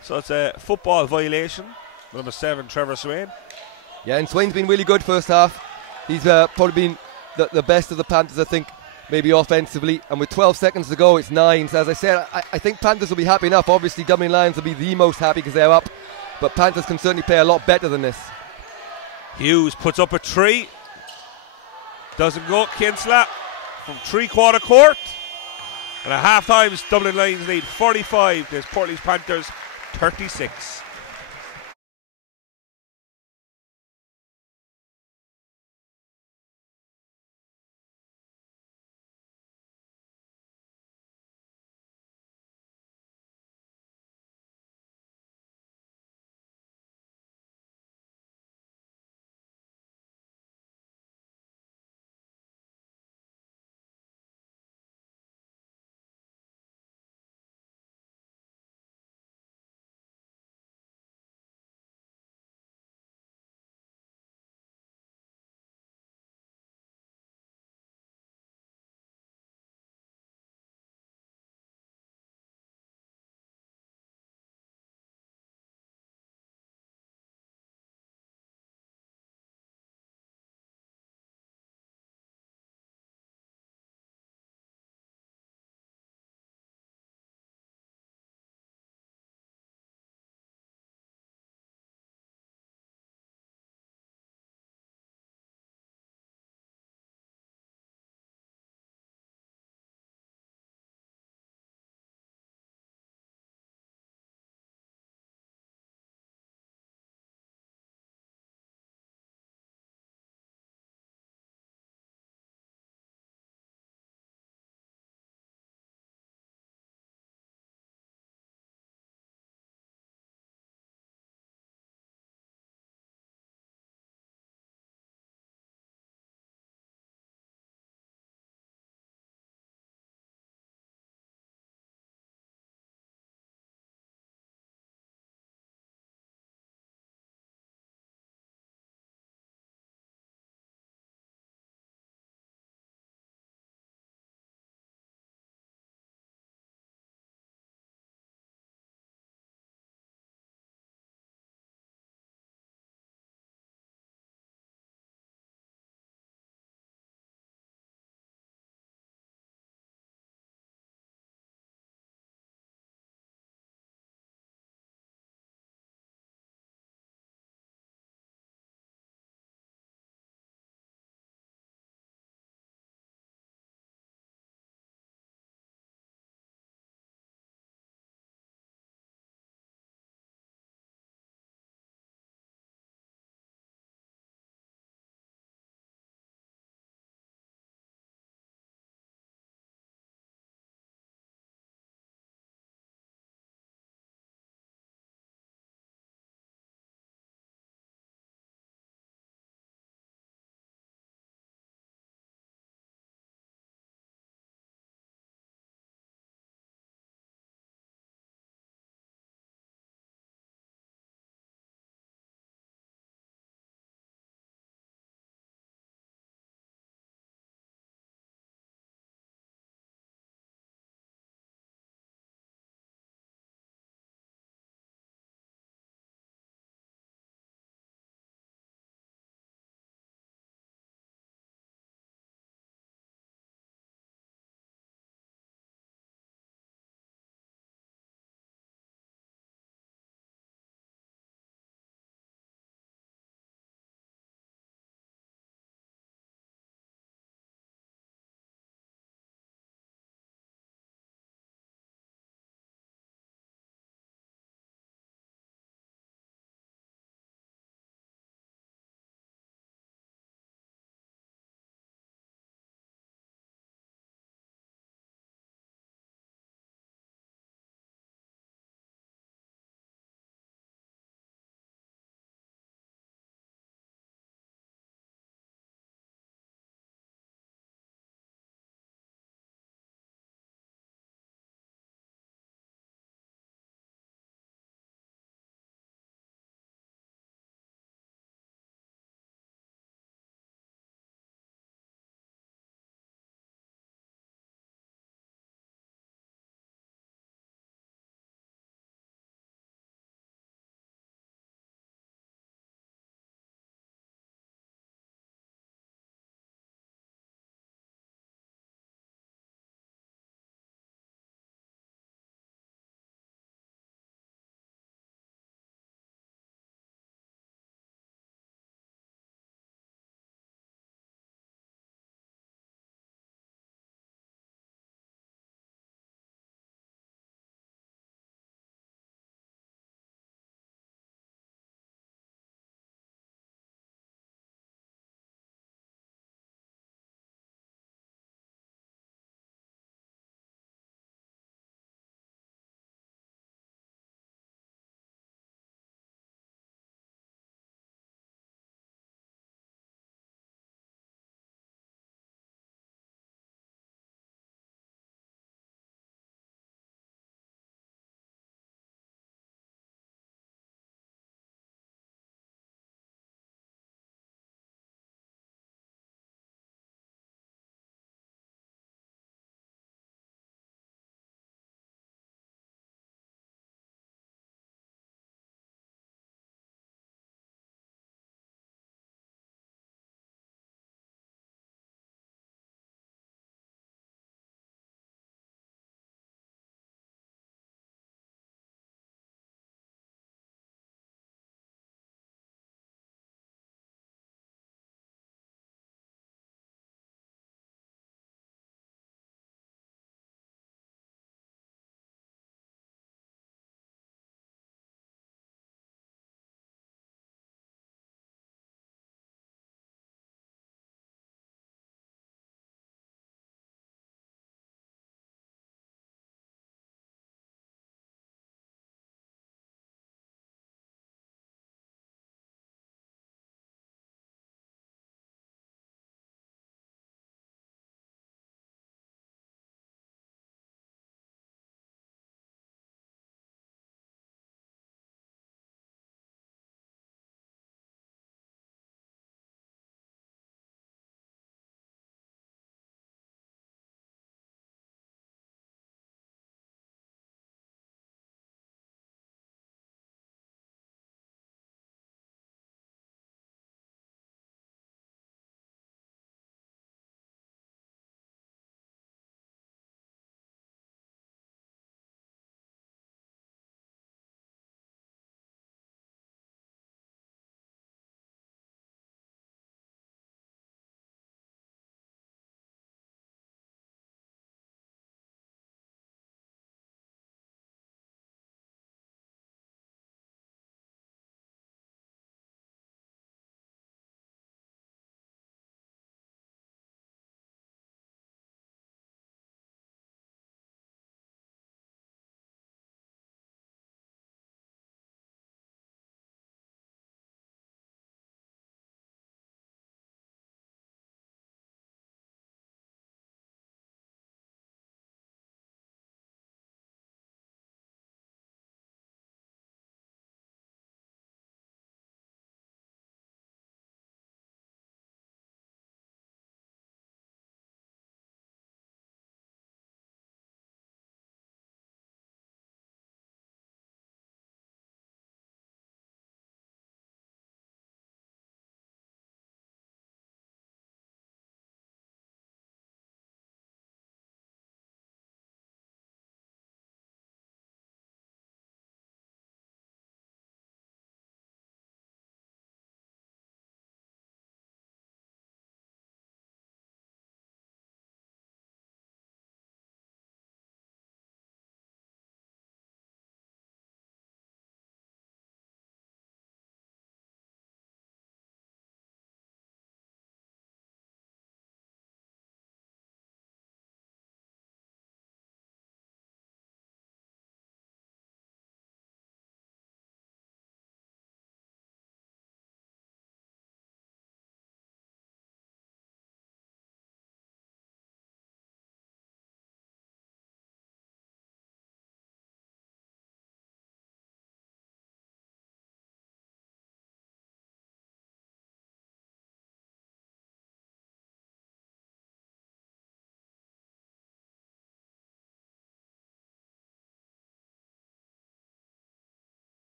So it's a football violation. Number 7, Trevor Swain. Yeah, and Swain's been really good first half. He's probably been the best of the Panthers, I think, maybe offensively. And with 12 seconds to go, it's 9. So as I said, I think Panthers will be happy enough. Obviously, Dublin Lions will be the most happy because they're up. But Panthers can certainly play a lot better than this. Hughes puts up a 3. Doesn't go. Kinsella from 3/4 court. And at half times, Dublin Lions lead 45. There's Portlaoise Panthers 36.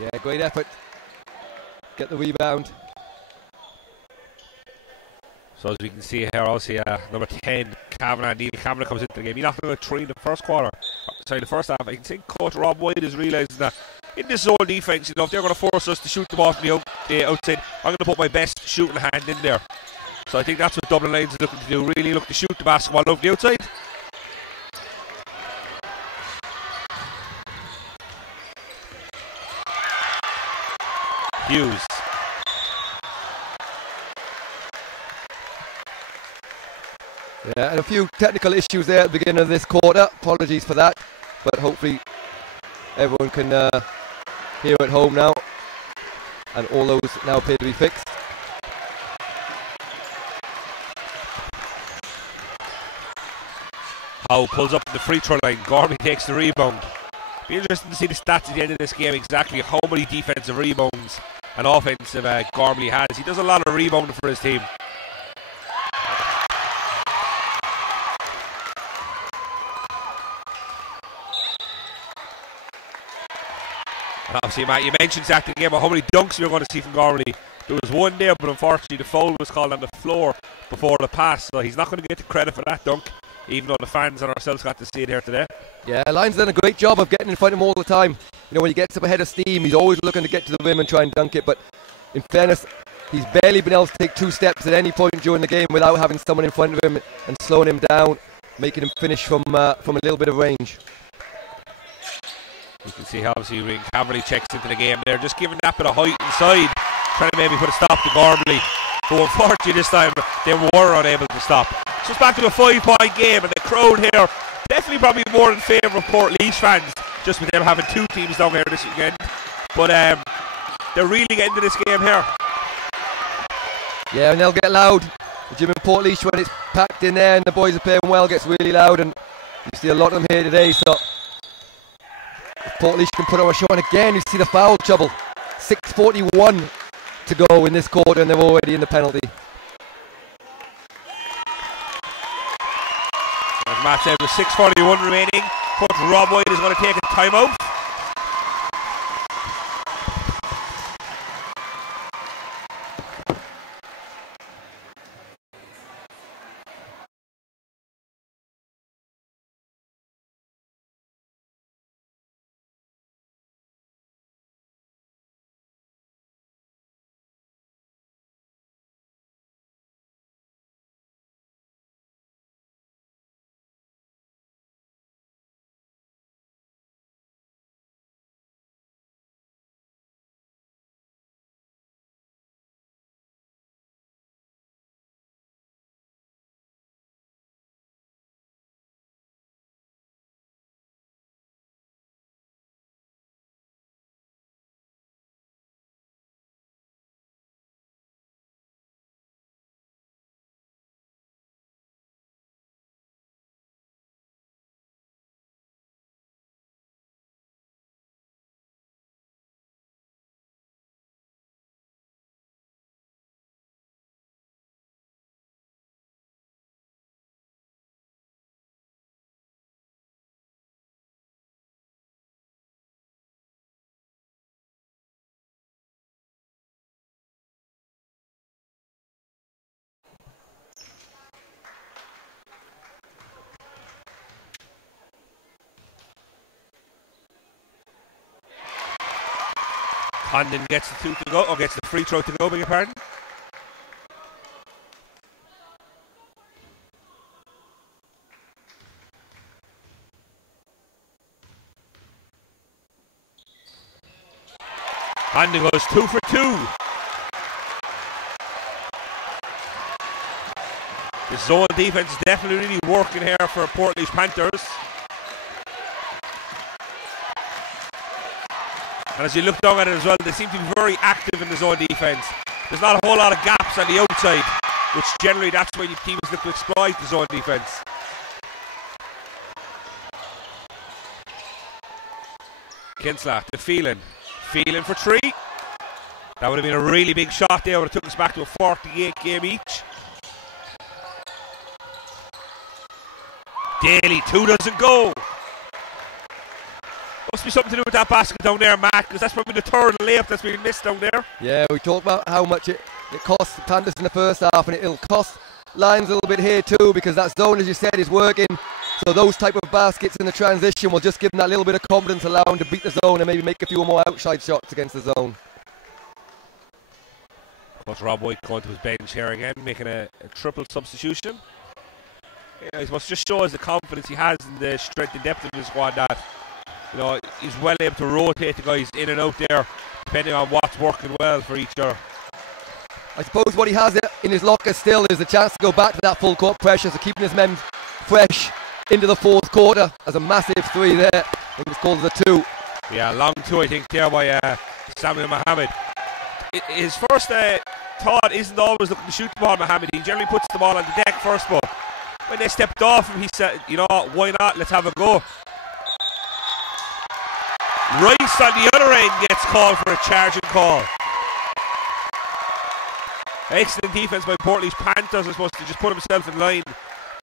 Yeah, great effort. Get the rebound. So as we can see here, obviously number 10, Neil Kavanagh comes into the game. He knocked out 3 in the first quarter. Sorry, the first half. I can think Coach Rob White is realising that in this zone defence, if they're going to force us to shoot the ball from the outside, I'm going to put my best shooting hand in there. So I think that's what Dublin Lions is looking to do. Really look to shoot the basketball over the outside. Hughes. Yeah, and a few technical issues there at the beginning of this quarter. Apologies for that, but hopefully everyone can hear at home now, and all those now appear to be fixed. Howe pulls up the free throw line. Gormley takes the rebound. Be interesting to see the stats at the end of this game, exactly how many defensive rebounds and offensive Gormley has. He does a lot of rebounding for his team. And obviously, Matt, you mentioned at the game about how many dunks you're going to see from Gormley. There was one there, but unfortunately the foul was called on the floor before the pass, so he's not going to get the credit for that dunk, even though the fans and ourselves got to see it here today. Yeah, Lyon's done a great job of getting in front of him all the time. You know, when he gets up ahead of steam, he's always looking to get to the rim and try and dunk it, but in fairness, he's barely been able to take 2 steps at any point during the game without having someone in front of him and slowing him down, making him finish from a little bit of range. You can see how obviously Cavalry checks into the game there, just giving that bit of height inside, trying to maybe put a stop to Gormley. But unfortunately this time they were unable to stop. So it's back to a 5-point game, and the crowd here definitely probably more in favour of Portlaoise fans, just with them having 2 teams down here this weekend. But they're really getting to this game here. Yeah, and they'll get loud. The gym in Portlaoise, when it's packed in there and the boys are playing well, gets really loud, and you see a lot of them here today. So if Portlaoise can put on a show, and again you see the foul trouble. 6:41 to go in this quarter, and they're already in the penalty. As Matt said, with 6:41 remaining, Coach Rob White is going to take a timeout. Condon gets the 2 to go, or gets the free throw to go, beg your pardon. Condon goes 2 for 2. The zone defense is definitely really working here for Portlaoise Panthers. And as you look down at it as well, they seem to be very active in the zone defence. There's not a whole lot of gaps on the outside, which generally that's where your teams look to exploit the zone defence. Kinsler to Phelan. Phelan for 3. That would have been a really big shot there. Would have took us back to a 48 game each. Daly, 2 doesn't go. Must be something to do with that basket down there, Matt, because that's probably the third layup that's been missed down there. Yeah, we talked about how much it costs the Panthers in the first half, and it'll cost Lions a little bit here too, because that zone, as you said, is working. So those type of baskets in the transition will just give them that little bit of confidence, allow them to beat the zone and maybe make a few more outside shots against the zone. Coach Rob White going to his bench here again, making a triple substitution. Yeah, he must just show us the confidence he has in the strength and depth of his squad, that he's well able to rotate the guys in and out there, depending on what's working well for each other. I suppose what he has in his locker still is a chance to go back to that full court pressure, so keeping his men fresh into the fourth quarter. As a massive three there. I think it's called the two. Yeah, long two, I think, there by Samuel Mohammed. His first thought isn't always looking to shoot the ball, Mohammed. He generally puts the ball on the deck first, but when they stepped off him, he said, why not? Let's have a go. Rice on the other end gets called for a charging call. Excellent defense by Portlaoise. Panthers are supposed to just put himself in line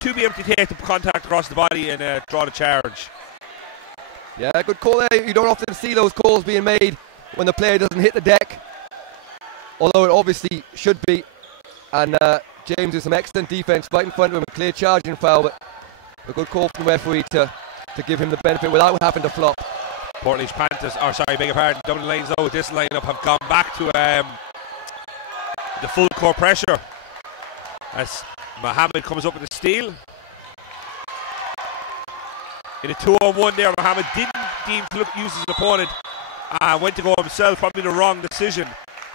to be able to take the contact across the body and draw the charge. Yeah, good call there. You don't often see those calls being made when the player doesn't hit the deck, although it obviously should be. And James with some excellent defense right in front of him, a clear charging foul, but a good call from the referee to give him the benefit without having to flop. Portlaoise Panthers, beg your pardon, Dublin Lions though with this lineup have gone back to the full court pressure as Mohammed comes up with a steal. In a 2-on-1 there, Mohammed didn't deem to use his opponent, went to go himself, probably the wrong decision,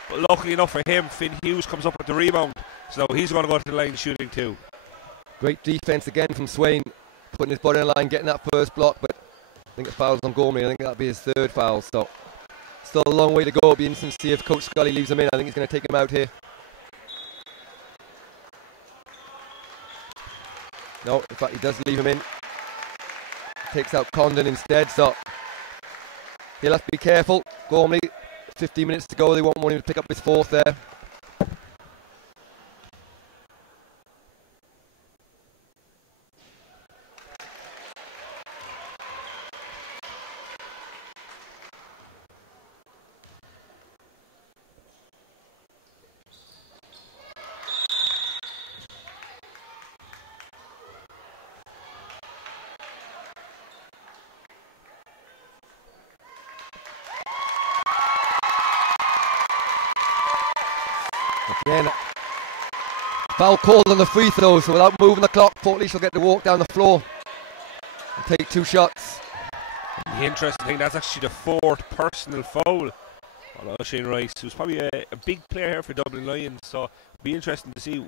but luckily enough for him, Finn Hughes comes up with the rebound, so he's going to go to the line shooting too. Great defense again from Swain, putting his body in the line, getting that first block, but I think the foul's on Gormley. I think that'll be his third foul, so still a long way to go. It'll be interesting to see if Coach Scully leaves him in. I think he's going to take him out here. No, in fact he does leave him in. Takes out Condon instead, so he'll have to be careful. Gormley, 15 minutes to go. They won't want him to pick up his fourth there. Again, foul called on the free throw, so without moving the clock, Portlaoise will get to walk down the floor and take two shots. The interesting thing, that's actually the fourth personal foul on O'Shane Rice, who's probably a big player here for Dublin Lions, so it'll be interesting to see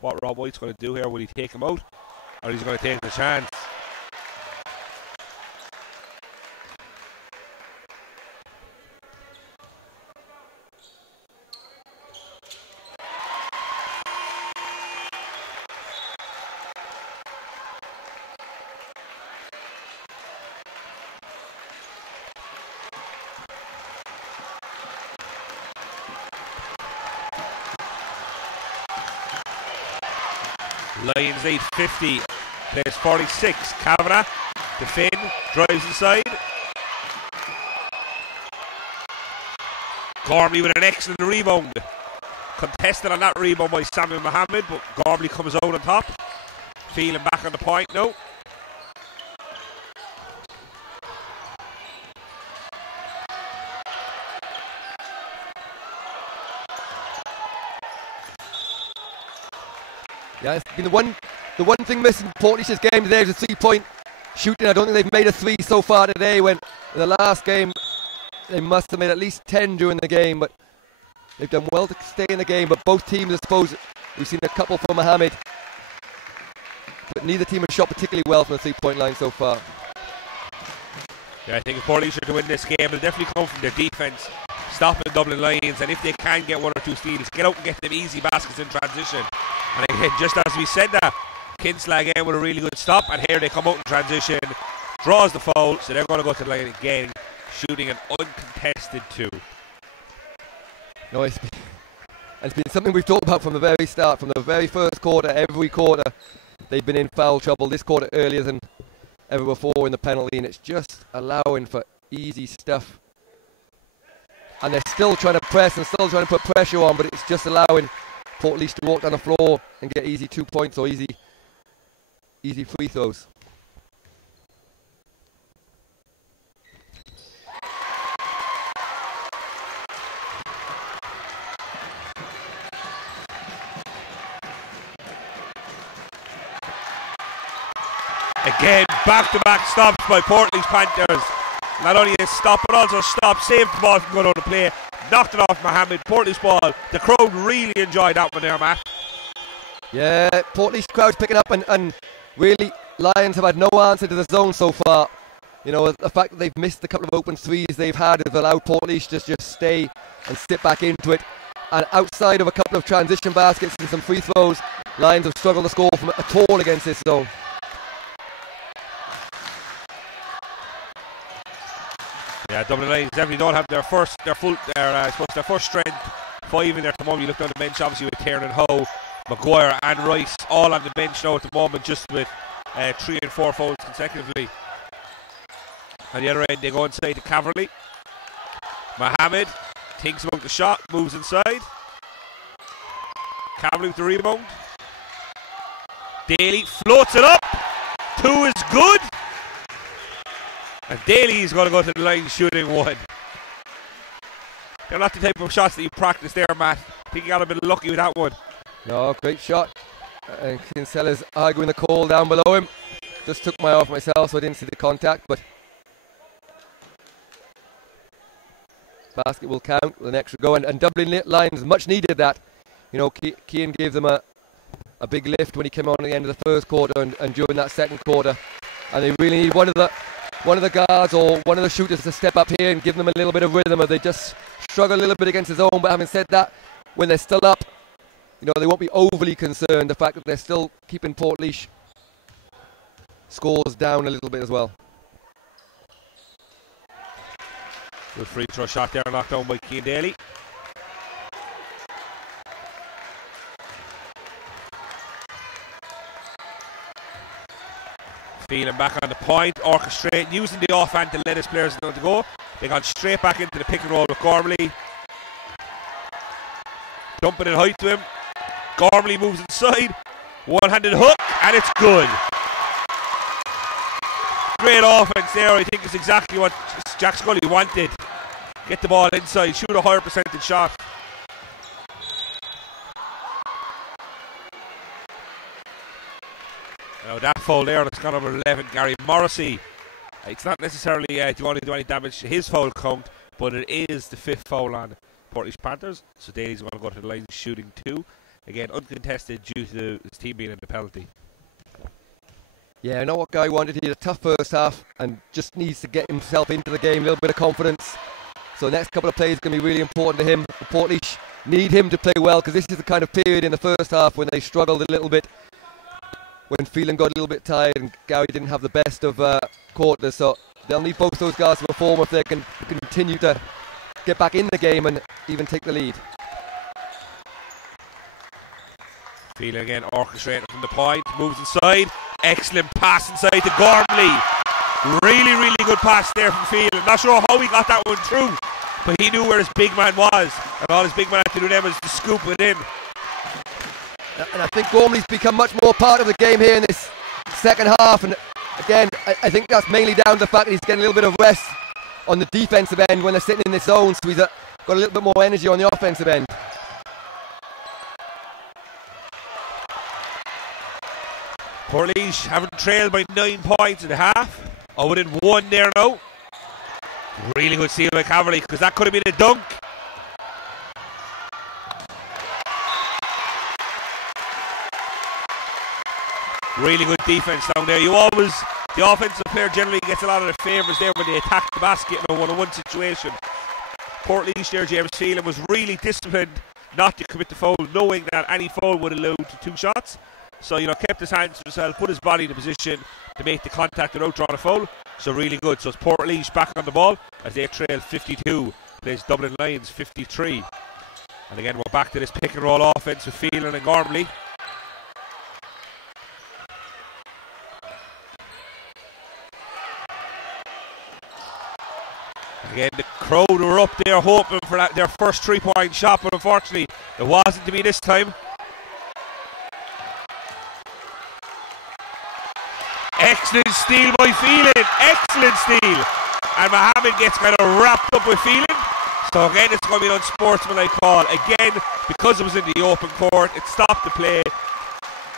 what Rob White's going to do here. Will he take him out, or is he going to take the chance? Lions lead 50, plays 46. Kavanagh, to Finn, drives inside. Gormley with an excellent rebound. Contested on that rebound by Samuel Mohammed, but Gormley comes out on top. Feeling back on the point now. Yeah, it's been the one thing missing Portlaoise's game today is a 3-point shooting. I don't think they've made a three so far today, when in the last game they must have made at least 10 during the game, but they've done well to stay in the game. But both teams, I suppose, we've seen a couple from Mohammed, but neither team has shot particularly well from the 3-point line so far. Yeah, I think if Portlaoise are to win this game, it'll definitely come from their defence, stopping Dublin Lions, and if they can get one or two steals, get out and get them easy baskets in transition. And again, just as we said that, Kinsella again with a really good stop, and here they come out in transition, draws the foul, so they're going to go to the line again, shooting an uncontested two. No, it's been something we've talked about from the very start, from the very first quarter. Every quarter they've been in foul trouble. This quarter earlier than ever before in the penalty, and it's just allowing for easy stuff. And they're still trying to press and still trying to put pressure on, but it's just allowing Portlaoise to walk down the floor and get easy 2 points or easy free throws. Again, back-to-back stops by Portlaoise Panthers. Not only a stop, but also a stop. Saved the ball from going on the play. Knocked it off Mohammed. Portlaoise ball. The crowd really enjoyed that one there, Matt. Yeah, Portlaoise crowd's picking up, and really, Lions have had no answer to the zone so far. You know, the fact that they've missed a couple of open threes they've had has allowed Portlaoise to just stay and sit back into it. And outside of a couple of transition baskets and some free throws, Lions have struggled to score from at all against this zone. Yeah, Dublin Lions definitely don't have their first strength five in there at the moment. You look down the bench, obviously with Tiernan, Howe, Maguire and Rice all on the bench now at the moment, just with 3 and 4 fouls consecutively. On the other end, they go inside to Caverly. Mohammed thinks about the shot, moves inside. Caverly with the rebound. Daly floats it up. 2 is good. And Daly is going to go to the line shooting 1. They're not the type of shots that you practice there, Matt. I think you got a bit lucky with that one. No, great shot. And Kinsella's arguing the call down below him. Just took my eye off myself, so I didn't see the contact, but basket will count with an extra go. And Dublin Lions much needed that. You know, Keane gave them a big lift when he came on at the end of the first quarter and during that second quarter. And they really need one of the guards or one of the shooters to step up here and give them a little bit of rhythm, or they just struggle a little bit against the zone. But having said that, when they're still up, you know, they won't be overly concerned. The fact that they're still keeping Portlaoise scores down a little bit as well. Good free throw shot there, knocked down by Keane Daly. Feeling back on the point, orchestrating, using the offhand to let his players know to go. They gone straight back into the pick and roll with Gormley. Dumping it height to him. Gormley moves inside. One-handed hook, and it's good. Great offense there. I think it's exactly what Jack Scully wanted. Get the ball inside, shoot a higher percentage shot. Now that foul there, that's got number 11, Gary Morrissey. It's not necessarily do want to do any damage to his foul count, but it is the 5th foul on Portlaoise Panthers. So Daly's going to go to the line shooting 2. Again, uncontested due to his team being in the penalty. Yeah, I know what Guy wanted. He had a tough first half and just needs to get himself into the game, a little bit of confidence. So the next couple of plays are going to be really important to him. Portlaoise need him to play well, because this is the kind of period in the first half when they struggled a little bit, when Phelan got a little bit tired and Gary didn't have the best of quarters. So they'll need both those guys to perform if they can continue to get back in the game and even take the lead. Phelan again orchestrating from the point, moves inside. Excellent pass inside to Gormley. Really good pass there from Phelan. Not sure how he got that one through, but he knew where his big man was, and all his big man had to do then was to scoop it in. And I think Gormley's become much more part of the game here in this second half. And again, I think that's mainly down to the fact that he's getting a little bit of rest on the defensive end when they're sitting in this zone. So he's got a little bit more energy on the offensive end. Portlaoise haven't trailed by 9 points in the half. Oh, within 1 there now. Really good steal by Caverly, because that could have been a dunk. Really good defense down there. The offensive player generally gets a lot of the favours there when they attack the basket in a one-on-one situation. Portlaoise there, James Phelan, was really disciplined not to commit the foul, knowing that any foul would allow to 2 shots. So, you know, kept his hands to himself, put his body in a position to make the contact without drawing a foul. So really good. So it's Portlaoise back on the ball as they trail 52. Plays Dublin Lions 53. And again, we're back to this pick and roll offense with Phelan and Gormley. Again, the crowd were up there hoping for their first 3-point shot, but unfortunately it wasn't to be this time. Excellent steal by Phelan. Excellent steal. And Mohammed gets kind of wrapped up with Phelan. So again, it's going to be an unsportsmanlike call. Again, because it was in the open court, it stopped the play.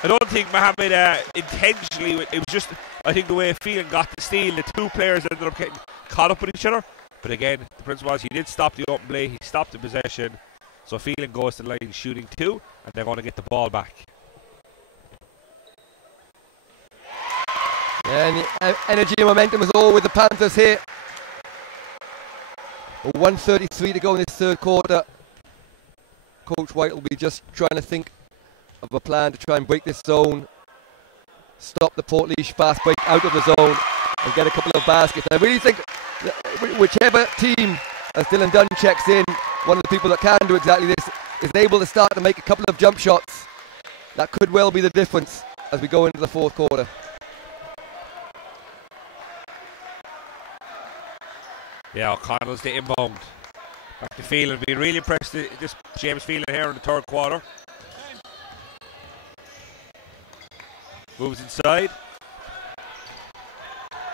I don't think Mohammed intentionally, it was just, I think the way Phelan got the steal, the two players ended up getting caught up with each other. But again, the principle was he did stop the open play, he stopped the possession. So Phelan goes to the line shooting 2, and they're going to get the ball back. Yeah, and the energy and momentum is all with the Panthers here. 1:33 to go in this third quarter. Coach White will be just trying to think of a plan to try and break this zone, stop the Portlaoise fast break out of the zone, and get a couple of baskets. And I really think that whichever team, as Dylan Dunn checks in, one of the people that can do exactly this, is able to start to make a couple of jump shots. That could well be the difference as we go into the fourth quarter. Yeah, O'Connell's the inbound. Back to Phelan. Being really impressed with this James Phelan here in the third quarter. Moves inside.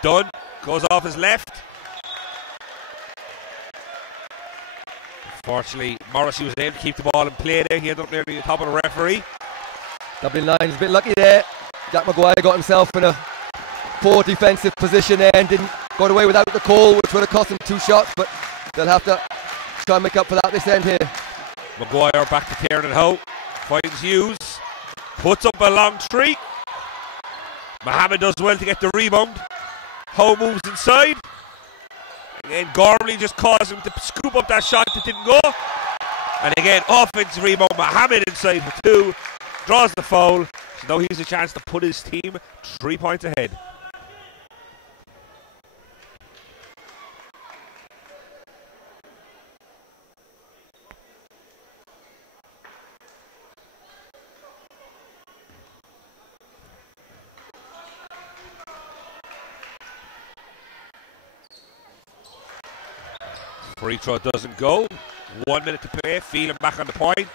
Dunn goes off his left. Unfortunately, Morrissey was able to keep the ball in play there. He ended up nearly the top of the referee. Dublin Lions a bit lucky there. Jack Maguire got himself in a poor defensive position there and didn't got away without the call, which would have cost them 2 shots, but they'll have to try and make up for that this end here. Maguire back to Kieran Howe. Finds Hughes. Puts up a long three. Mohammed does well to get the rebound. Howe moves inside. Again, Gormley just caused him to scoop up that shot that didn't go. And again, offensive rebound. Mohammed inside for 2. Draws the foul. So now he's a chance to put his team 3 points ahead. Free throw doesn't go. 1 minute to play. Phelan back on the point.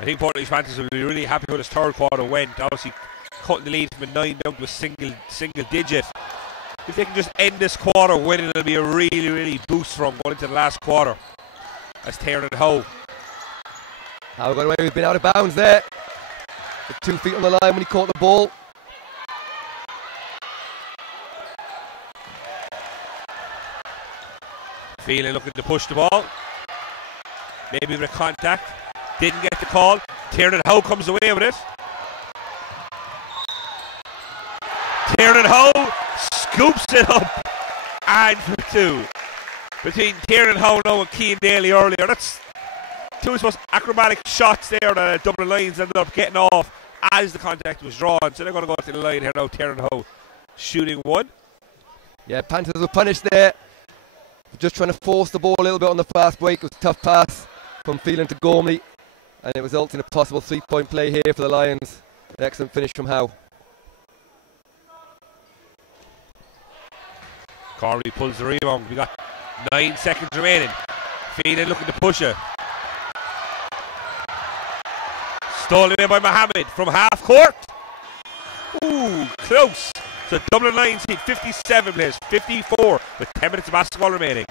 I think Portlaoise Panthers will be really happy with his third quarter went. Obviously cutting the lead from a 9 down to a single digit. If they can just end this quarter winning, it'll be a really boost from going into the last quarter. That's Tiernan Howe. Howe got away with being out of bounds there. With 2 feet on the line when he caught the ball. Phelan looking to push the ball. Maybe with a contact. Didn't get the call. Tiernan Howe comes away with it. Tiernan Howe scoops it up. And for 2. Between Tiernan Howe now and Cian Daly earlier. That's 2 of his most acrobatic shots there that Dublin Lions ended up getting off as the contact was drawn. So they're going to go to the line here now. Tiernan Howe shooting 1. Yeah, Panthers were punished there. Just trying to force the ball a little bit on the fast break. It was a tough pass from Phelan to Gormley. And it results in a possible 3-point play here for the Lions. An excellent finish from Howe. Corley pulls the rebound. We got 9 seconds remaining. Phelan looking to push it. Stolen away by Mohammed from half court. Ooh, close. So Dublin Lions hit 57 players, 54 with 10 minutes of basketball remaining.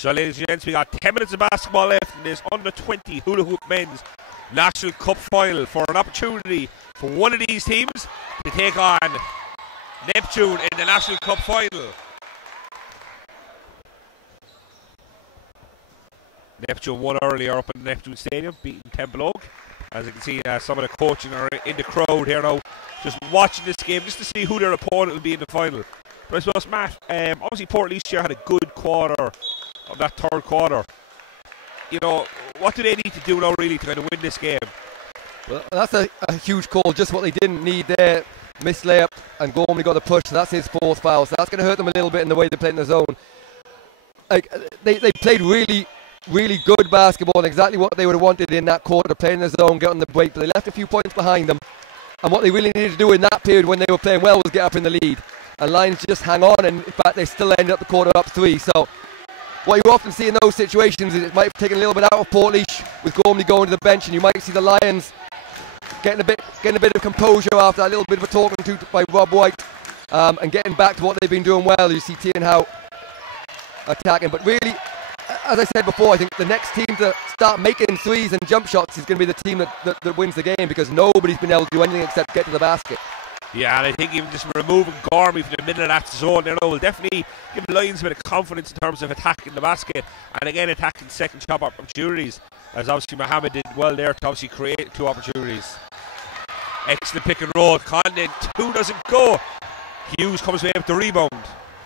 So, ladies and gents, we got 10 minutes of basketball left in this under 20 hula hoop men's National Cup final for an opportunity for one of these teams to take on Neptune in the National Cup final. Neptune won earlier up in Neptune Stadium, beating Temple Oak. As you can see, some of the coaching are in the crowd here now, just watching this game, just to see who their opponent will be in the final. But I suppose, Matt, obviously Portlaoise here had a good quarter of that third quarter. You know, what do they need to do now really to kind of win this game? Well, that's a huge call, just what they didn't need there. Missed layup, and Gormley got the push, so that's his fourth foul. So that's going to hurt them a little bit in the way they played in the zone. Like, they played really good basketball, and exactly what they would have wanted in that quarter, playing in the zone, getting the break, but they left a few points behind them. And what they really needed to do in that period when they were playing well was get up in the lead. And Lions just hang on, and in fact they still ended up the quarter up 3. So what you often see in those situations is it might have taken a little bit out of Portlaoise with Gormley going to the bench, and you might see the Lions getting a bit of composure after that little bit of a talking to by Rob White, and getting back to what they've been doing well. You see Tian Howe attacking, but really, as I said before, I think the next team to start making threes and jump shots is going to be the team that wins the game, because nobody's been able to do anything except get to the basket. Yeah, and I think even just removing Gormley from the middle of that zone there will definitely give the Lions a bit of confidence in terms of attacking the basket, and again attacking second shot opportunities, as obviously Mohammed did well there to obviously create 2 opportunities. Excellent pick and roll. Condon, 2 doesn't go. Hughes comes away with the rebound.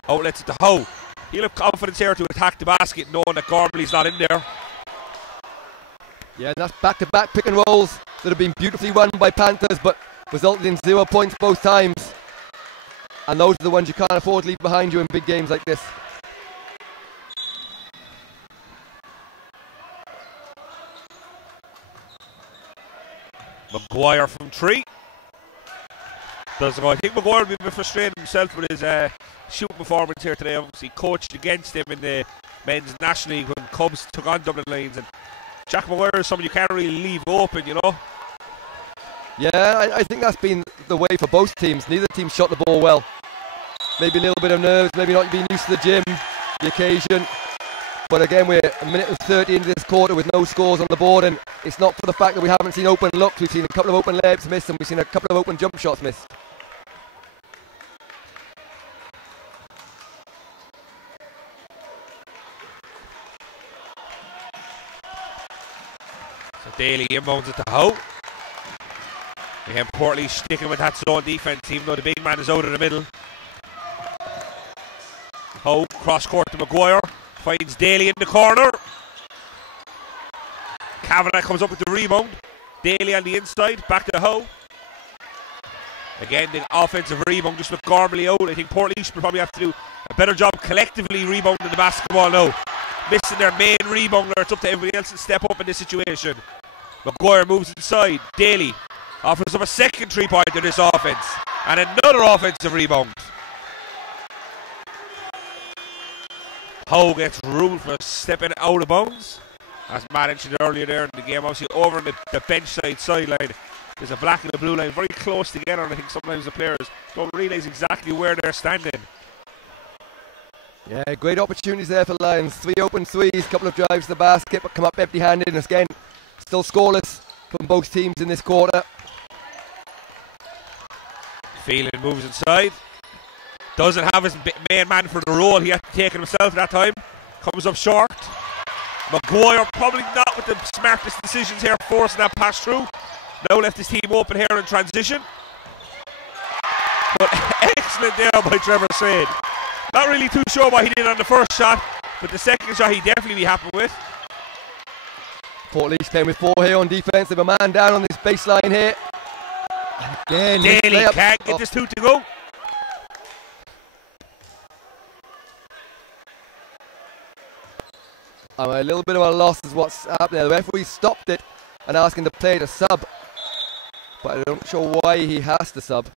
Outlets it to Howe. He'll have confidence here to attack the basket, knowing that Gormley's not in there. Yeah, and that's back-to-back pick and rolls that have been beautifully run by Panthers, but resulted in 0 points both times. And those are the ones you can't afford to leave behind you in big games like this. Maguire from 3. Doesn't go. I think Maguire will be a bit frustrated himself with his shooting performance here today. Obviously coached against him in the men's National League when Cubs took on Dublin Lions, and Jack Maguire is someone you can't really leave open, you know. Yeah, I think that's been the way for both teams. Neither team shot the ball well. Maybe a little bit of nerves, maybe not being used to the gym, the occasion. But again, we're a minute and 30 into this quarter with no scores on the board, and it's not for the fact that we haven't seen open looks. We've seen a couple of open layups missed, and we've seen a couple of open jump shots missed. So Daly inbounds it to Howe. Again, Portlaoise sticking with that zone defense, even though the big man is out of the middle. Howe, cross court to Maguire, finds Daly in the corner. Kavanagh comes up with the rebound. Daly on the inside, back to Howe. Again, the offensive rebound just with Gormley out. I think Portlaoise will probably have to do a better job collectively rebounding the basketball now. Missing their main rebounder, it's up to everybody else to step up in this situation. Maguire moves inside. Daly offers up a second 3-pointer to this offense, and another offensive rebound. Howe gets ruled for stepping out of bounds. As Matt mentioned earlier there in the game, obviously over on the bench side sideline, there's a black and a blue line very close together, and I think sometimes the players don't realise exactly where they're standing. Yeah, great opportunities there for Lions. 3 open threes, couple of drives to the basket, but come up empty-handed, and again, still scoreless from both teams in this quarter. Phelan moves inside. Doesn't have his main man for the role. He had to take it himself at that time. Comes up short. Maguire probably not with the smartest decisions here, forcing that pass through. Now left his team open here in transition. But excellent there by Trevor Slade. Not really too sure what he did on the first shot, but the second shot he'd definitely be happy with. Portlaoise playing with 4 here on defence. They have a man down on this baseline here. Again, Daly can't get this 2 to go. I'm a little bit of a loss is what's happening. The referee stopped it and asking the player to sub, but I'm not sure why he has to sub.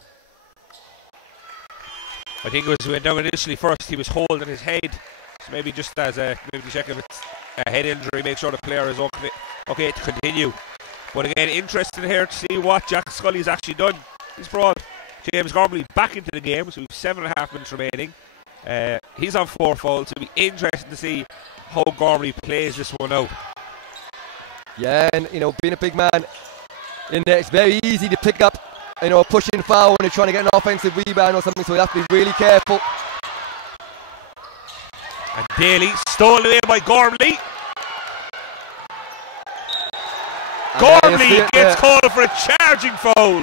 I think it was when down initially first he was holding his head, so maybe just as maybe to check if it's a head injury, make sure the player is okay to continue. But again, interesting here to see what Jack Scully's actually done. He's brought James Gormley back into the game, so we've 7.5 minutes remaining. He's on 4 fouls, so it'll be interesting to see how Gormley plays this one out. Yeah, and being a big man in there, it's very easy to pick up, a pushing foul when you're trying to get an offensive rebound or something, so you have to be really careful. And Daly stolen away by Gormley. Gormley gets called for a charging foul.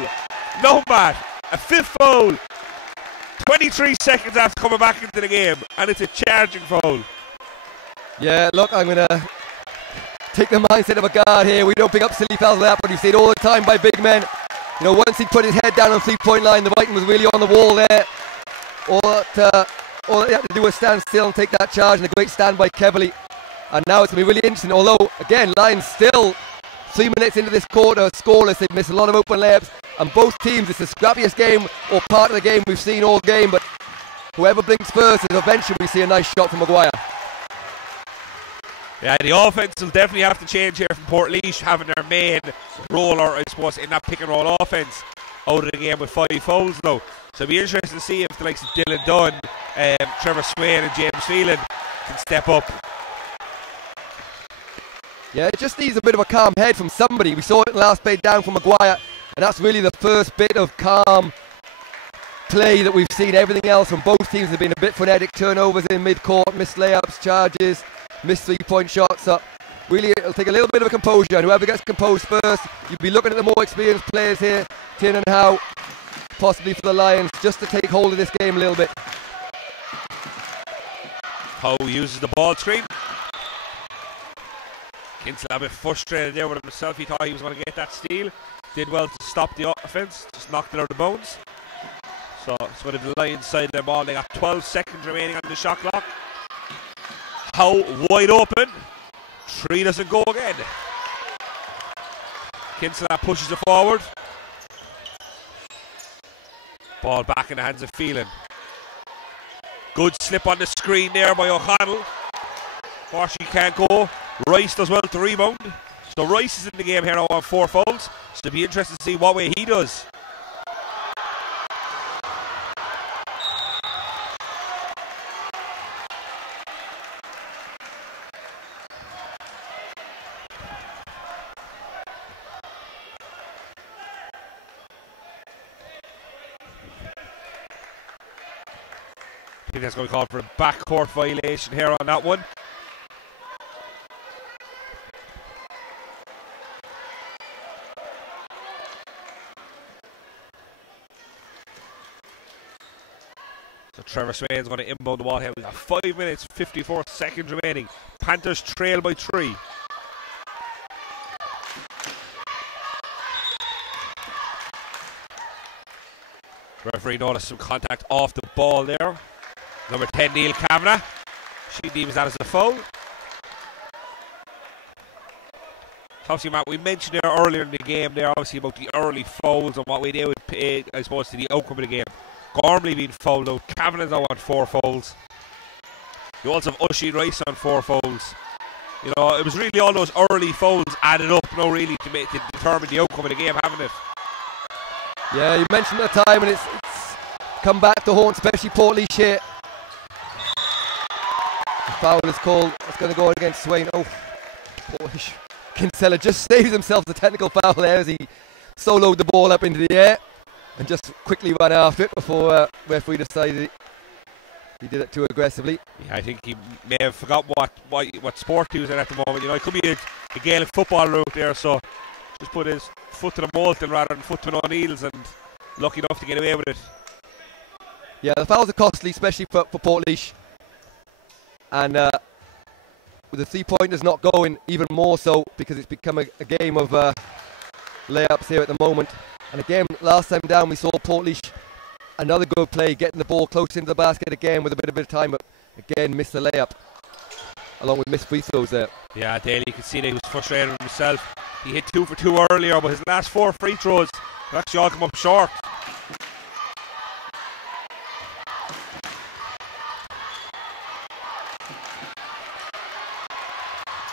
No, Matt, a fifth foul. 23 seconds after coming back into the game, and it's a charging foul. Yeah, look, I'm going to take the mindset of a guard here. We don't pick up silly fouls like that, but you see it all the time by big men. Once he put his head down on the 3-point line, the Viking was really on the wall there. All they had to do was stand still and take that charge, and a great stand by Keverly. And now it's going to be really interesting, although, again, Lions still 3 minutes into this quarter, scoreless. They've missed a lot of open layups, and both teams, it's the scrappiest game or part of the game we've seen all game, but whoever blinks first is eventually we see a nice shot from Maguire. Yeah, the offense will definitely have to change here from Portlaoise, having their main roller, I suppose, in that pick and roll offense out of the game with 5 fouls now. So it'll be interesting to see if the likes of Dylan Dunn, Trevor Swain and James Phelan can step up. Yeah, it just needs a bit of a calm head from somebody. We saw it in the last play down from Maguire, and that's really the first bit of calm play that we've seen. Everything else from both teams have been a bit frenetic. Turnovers in mid-court, missed layups, charges, missed 3-point shots. So really, it'll take a little bit of a composure, and whoever gets composed first, you'll be looking at the more experienced players here, Tin and Howe, possibly for the Lions, just to take hold of this game a little bit. Howe uses the ball screen. Kinsella a bit frustrated there with himself. He thought he was going to get that steal. Did well to stop the offense, just knocked it out of bounds. So it's going to be the Lions side of their ball. They got 12 seconds remaining on the shot clock. Howe wide open. 3 doesn't go again. Kinsella pushes it forward. Ball back in the hands of Phelan. Good slip on the screen there by O'Connell. Fortunately can't go. Rice does well to rebound. So Rice is in the game here now on 4 fouls. So it'll be interesting to see what way he does. I think that's going to call for a backcourt violation here on that one. So Trevor Swain's going to inbound the ball here. We've got 5 minutes, 54 seconds remaining. Panthers trail by 3. Referee noticed some contact off the ball there. Number 10, Neil Kavanagh. She deems that as a foul. Obviously, Matt, we mentioned there earlier in the game there, obviously, about the early fouls and what we do would pay, I suppose, to the outcome of the game. Gormley being fouled out. Kavanagh's now on 4 fouls. You also have Oisin Rice on 4 fouls. You know, it was really all those early fouls added up, you know, really to determine the outcome of the game, haven't it? Yeah, you mentioned the time, and it's come back to haunt, especially Portlaoise here. The foul is called. It's going to go against Swain. Oh, Portlaoise. Kinsella just saves himself the technical foul there as he soloed the ball up into the air and just quickly ran after it before referee decided he did it too aggressively. Yeah, I think he may have forgot what sport he was in at the moment. You know, it could be a Gaelic football route there, so just put his foot to the Moulton rather than foot to the O'Neills, and lucky enough to get away with it. Yeah, the fouls are costly, especially for Portlaoise. And with the 3-pointers not going, even more so, because it's become a game of layups here at the moment. And again, last time down we saw Portlaoise, another good play, getting the ball close into the basket again with a bit of time, but again missed the layup, along with missed free throws there. Yeah, Daly, you could see that he was frustrated with himself. He hit 2 for 2 earlier, but his last 4 free throws have actually all come up short.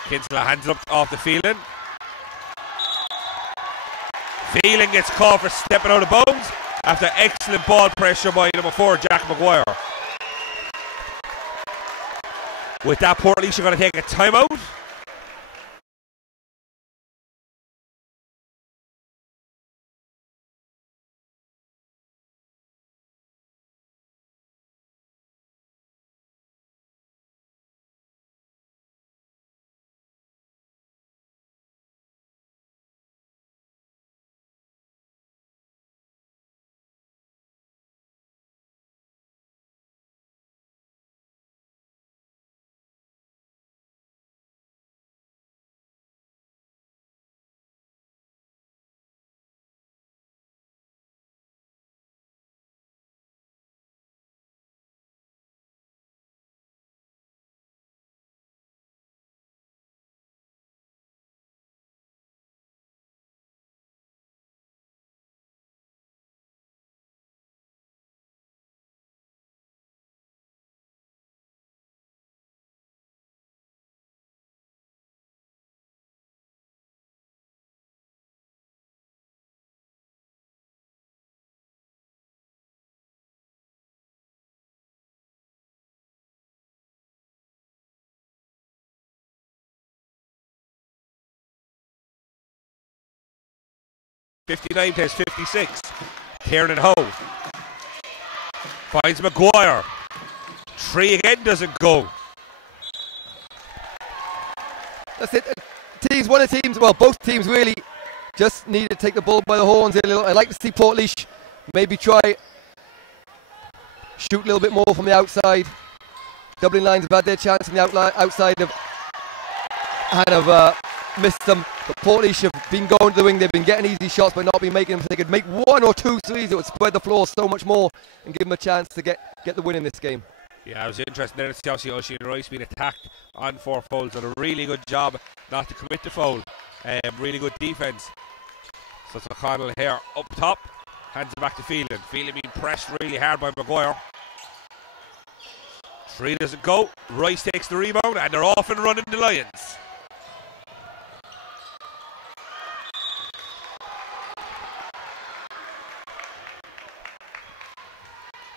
Kinsella hands it up off the Phelan. Phelan gets called for stepping out of bounds after excellent ball pressure by number 4, Jack Maguire. With that, Portlaoise are going to take a timeout. '59 plays 56. Tiernan Ho finds Maguire. 3 again doesn't go. That's it. One of the teams, well, both teams really just need to take the bull by the horns a little. I'd like to see Portlaoise maybe try shoot a little bit more from the outside. Dublin Lions have had their chance from the outside of kind of missed them. But Portlaoise have been going to the wing. They've been getting easy shots but not been making them. If they could make 1 or 2 threes, it would spread the floor so much more and give them a chance to get the win in this game. Yeah, I was interested there to see obviously Oisin Rice being attacked on 4 fouls. Done a really good job not to commit the foul. Really good defence. So it's O'Connell here up top. Hands it back to Phelan. Phelan being pressed really hard by Maguire. 3 doesn't go. Rice takes the rebound and they're off and running the Lions.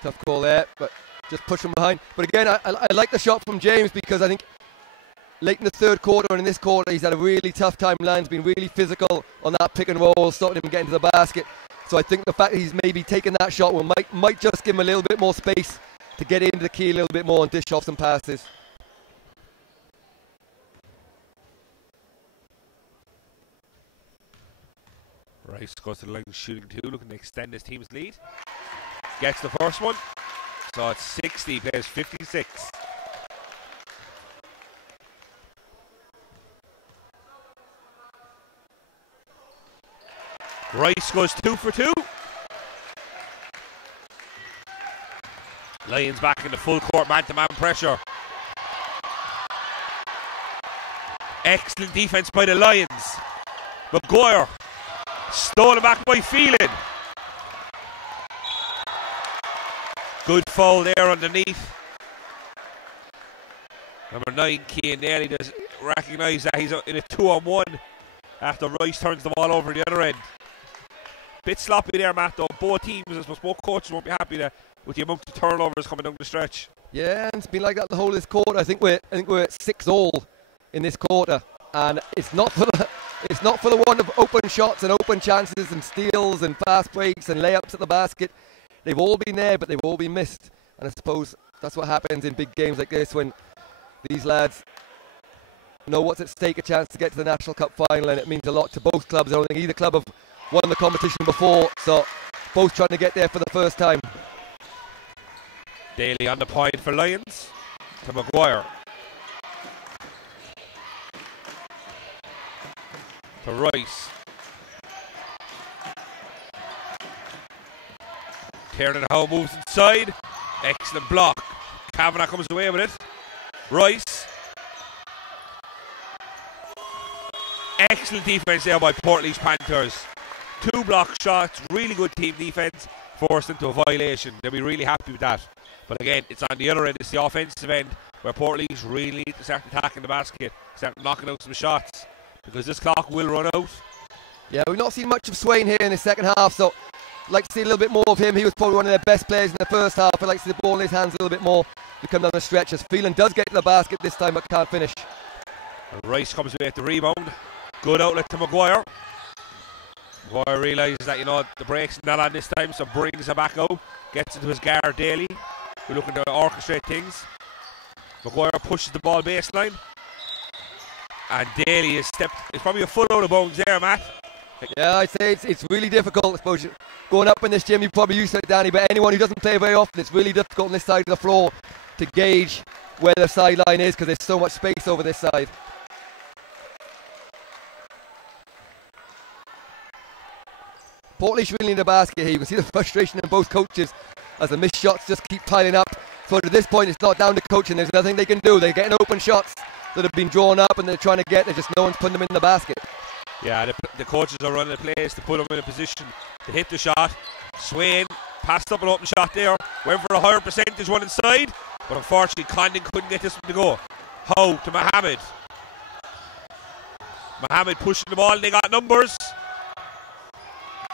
Tough call there, but just push them behind. But again, I like the shot from James because I think late in the third quarter and in this quarter he's had a really tough time. Lions been really physical on that pick and roll, stopping him getting to the basket. So I think the fact that he's maybe taken that shot might just give him a little bit more space to get into the key a little bit more and dish off some passes. Rice goes to the line shooting 2, looking to extend his team's lead. Gets the first one. So it's 60, plays 56. Rice goes 2 for 2. Lions back in the full court man-to-man pressure. Excellent defense by the Lions. Maguire stolen back by Phelan. Good foul there underneath. Number 9, Cian Daly, does recognise that he's in a 2-on-1 after Rice turns the ball over the other end. Bit sloppy there, Matt, though. Both teams, I suppose, both coaches won't be happy with the amount of turnovers coming down the stretch. Yeah, and it's been like that the whole of this quarter. I think we're at 6-all in this quarter, and it's not for the one of open shots and open chances and steals and fast breaks and layups at the basket. They've all been there, but they've all been missed. And I suppose that's what happens in big games like this when these lads know what's at stake, a chance to get to the National Cup final, and it means a lot to both clubs. I don't think either club have won the competition before, so both trying to get there for the first time. Daly on the point for Lions to Maguire. To Rice. Tiernan Ho moves inside. Excellent block. Kavanagh comes away with it. Rice. Excellent defense there by Portlaoise Panthers. 2 block shots, really good team defense, forced into a violation. They'll be really happy with that. But again, it's on the other end, it's the offensive end where Portlaoise really need to start attacking the basket, start knocking out some shots, because this clock will run out. Yeah, we've not seen much of Swain here in the second half, so I'd like to see a little bit more of him. He was probably one of their best players in the first half. I'd like to see the ball in his hands a little bit more. to come down the stretch as Phelan does get to the basket this time but can't finish. Rice comes away at the rebound. Good outlet to Maguire. Maguire realises that, the break's not on this time, so brings it back out. Gets into his guard Daly. We're looking to orchestrate things. Maguire pushes the ball baseline. And Daly is probably a foot out of bounds there, Matt. Yeah, I'd say it's really difficult. I suppose going up in this gym, you probably used to it, Danny, but anyone who doesn't play very often, it's really difficult on this side of the floor to gauge where the sideline is because there's so much space over this side. Portlaoise really in the basket here. You can see the frustration in both coaches as the missed shots just keep piling up. So at this point, it's not down to coaching. There's nothing they can do. They're getting open shots that have been drawn up and they're trying to get. There's just no one's putting them in the basket. Yeah, the coaches are running the plays to put them in a position to hit the shot. Swain passed up an open shot there. Went for a higher percentage one inside. But unfortunately, Condon couldn't get this one to go. Howe to Mohammed. Mohammed pushing the ball. They got numbers.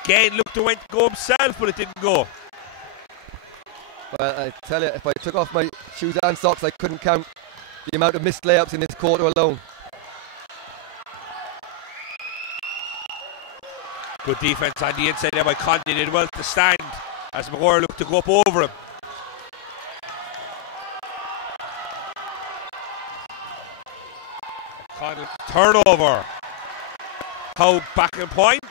Again, looked to went to go himself, but it didn't go. Well, I tell you, if I took off my shoes and socks, I couldn't count the amount of missed layups in this quarter alone. Good defense on the inside there by Condon. Did well to stand as Maguire looked to go up over him. Condon turnover. Howe back in point.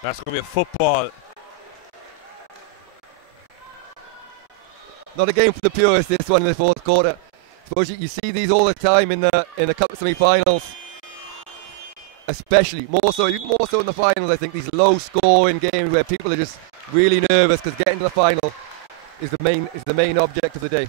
That's going to be a football. Not a game for the purists, this one in the fourth quarter. I suppose you see these all the time in the cup semi-finals. Especially, even more so in the finals, I think these low-scoring games where people are just really nervous because getting to the final is the main object of the day.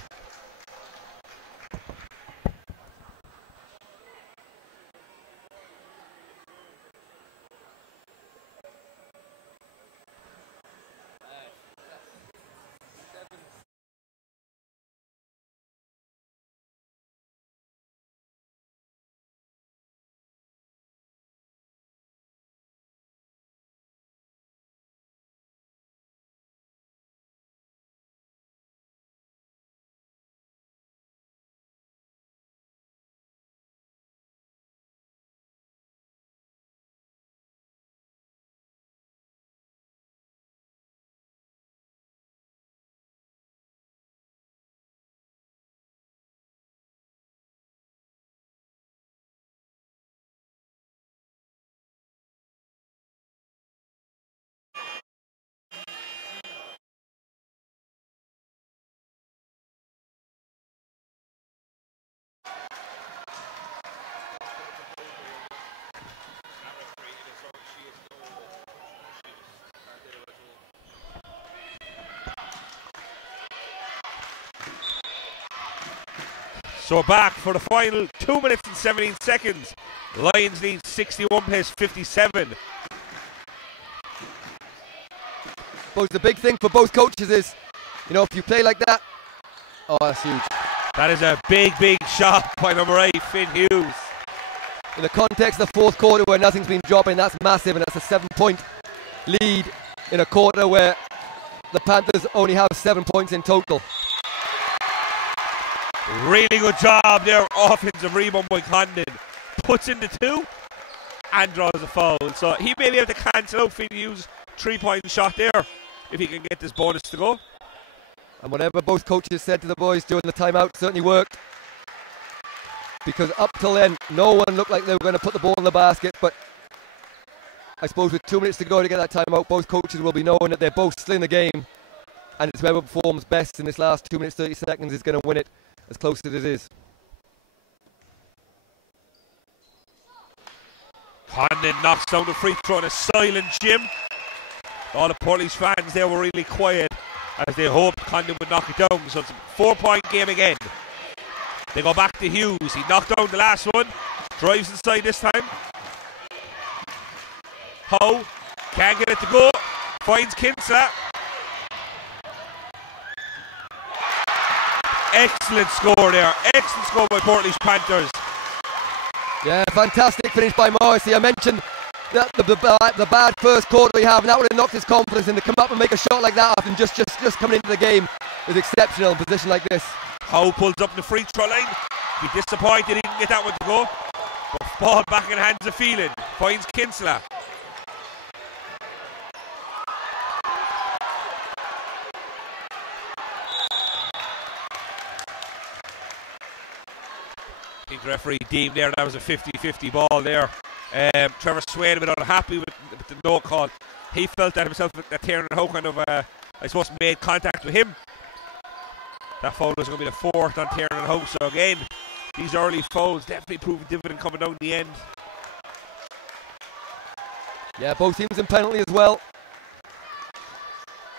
So back for the final 2 minutes and 17 seconds. Lions lead 61-57. Suppose the big thing for both coaches is, if you play like that, that's huge. That is a big shot by number 8, Finn Hughes. In the context of the fourth quarter where nothing's been dropping, that's massive, and that's a 7-point lead in a quarter where the Panthers only have 7 points in total. Really good job there. Offensive rebound by Condon. Puts in the 2 and draws a foul. So he may be able to cancel out Finn Hughes' 3-point shot there if he can get this bonus to go. And whatever both coaches said to the boys during the timeout certainly worked. Because up till then, no one looked like they were going to put the ball in the basket. But I suppose with 2 minutes to go to get that timeout, both coaches will be knowing that they're both still in the game. And it's whoever performs best in this last 2 minutes, 30 seconds is going to win it, as close as it is. Condon knocks down the free throw in a silent gym. All the Portlaoise fans there were really quiet as they hoped Condon would knock it down. So it's a 4-point game again. They go back to Hughes. He knocked down the last one. Drives inside this time. Howe can't get it to go. Finds Kinsella. Excellent score there. Excellent score by Portlaoise Panthers. Yeah, fantastic finish by Morrissey. I mentioned the bad first quarter we have, and that would have knocked his confidence, and to come up and make a shot like that after just coming into the game is exceptional in a position like this. Howe pulls up the free throw line. Be disappointed he didn't get that one to go. But ball back in the hands of Phelan. Finds Kinsella. I think the referee deemed there that was a 50-50 ball there. Trevor Swain a bit unhappy with the no call. He felt that himself, that Tiernan Howe kind of, I suppose, made contact with him. That foul was going to be the fourth on Tiernan Howe. So again, these early fouls definitely proved dividend coming down in the end. Yeah, both teams in penalty as well.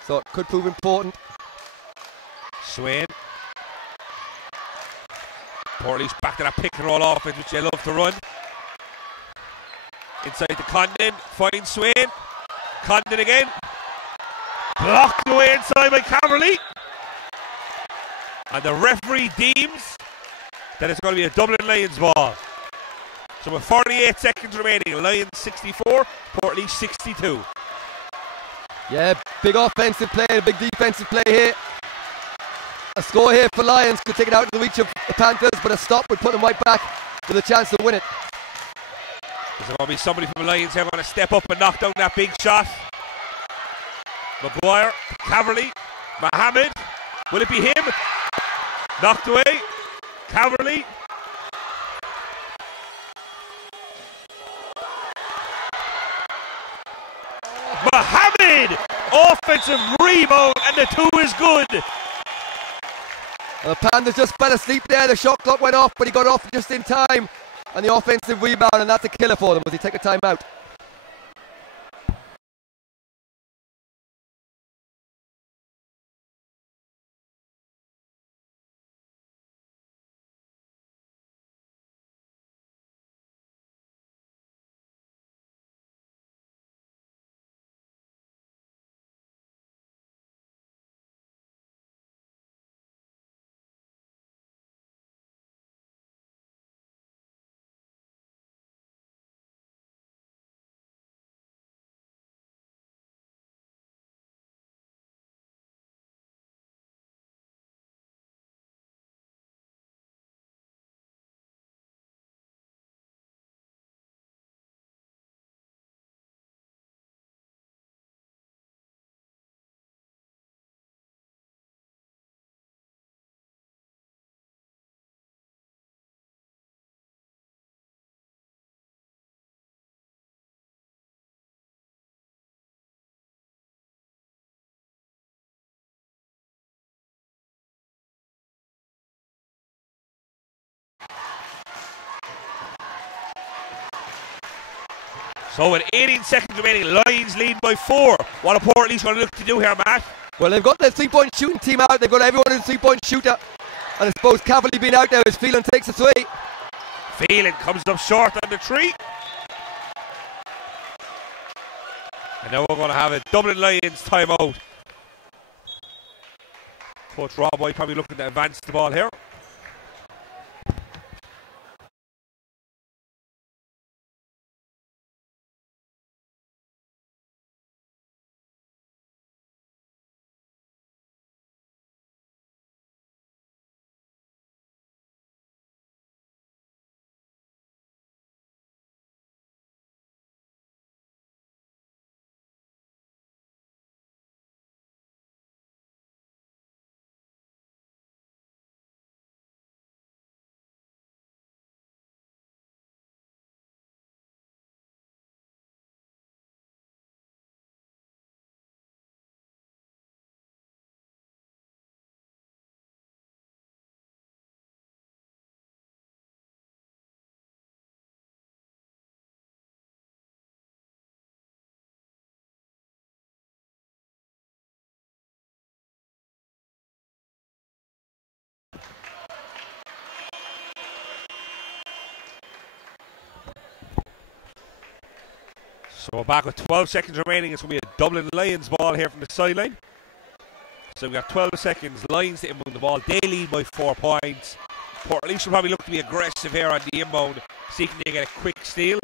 So it could prove important. Swain. Portlaoise back to that pick and roll offense, which they love to run. Inside to Condon, finds Swain. Condon again. Blocked away inside by Caverly. And the referee deems that it's going to be a Dublin Lions ball. So with 48 seconds remaining, Lions 64, Portlaoise 62. Yeah, big offensive play, a big defensive play here. A score here for Lions could take it out of the reach of the Panthers, but a stop would put them right back with a chance to win it. There's going to be somebody from the Lions here going to step up and knock down that big shot. Maguire, Caverly, Mohammed. Will it be him? Knocked away. Caverly. Mohammed! Offensive rebound, and the two is good. The Panthers just fell asleep there. The shot clock went off, but he got off just in time. And the offensive rebound, and that's a killer for them as he take a timeout. So with 18 seconds remaining, Lions lead by 4. What are Portlaoise going to look to do here, Matt? Well, they've got their three-point shooting team out. They've got everyone in the three-point shooter. And I suppose Cavalry being out there as Phelan takes the three. Phelan comes up short on the three. And now we're going to have a Dublin Lions timeout. Coach Rob White probably looking to advance the ball here. So we're back with 12 seconds remaining. It's going to be a Dublin Lions ball here from the sideline. So we've got 12 seconds. Lions to inbound the ball. They lead by 4 points. Portlaoise will probably look to be aggressive here on the inbound, seeking to get a quick steal.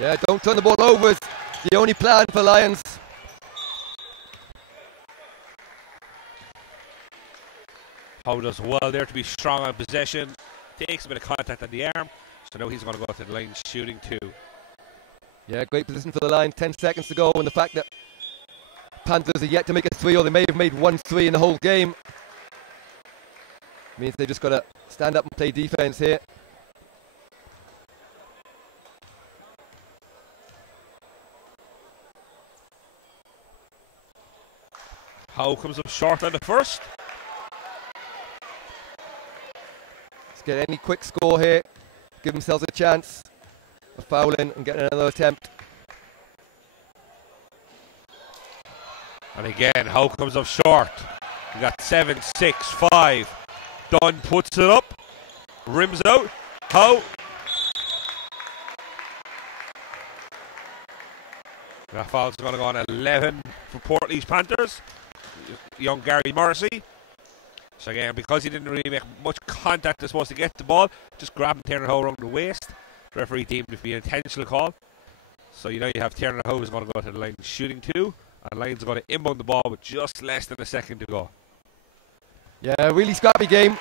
Yeah, don't turn the ball over is the only plan for Lions. Howe does well there to be strong on possession. Takes a bit of contact on the arm. So now he's going to go to the line shooting 2. Yeah, great position for the line. 10 seconds to go, and the fact that Panthers are yet to make a 3, or they may have made 1 3 in the whole game, means they've just got to stand up and play defense here. Howe comes up short on the first. Let's get any quick score here. Give themselves a chance of fouling and getting another attempt. And again, Howe comes up short. We got 7, 6, 5. Dunn puts it up. Rims out. Howe. That foul's going to go on 11 for Portlaoise Panthers. Young Gary Morrissey. So again, because he didn't really make much contact, they're supposed to get the ball, just grab and turn Howe around the waist. The referee deemed it to be an intentional call. So you know you have Tiernan Howe is going to go to the line shooting 2, and Lions are going to inbound the ball with just less than a second to go. Yeah, really scrappy game.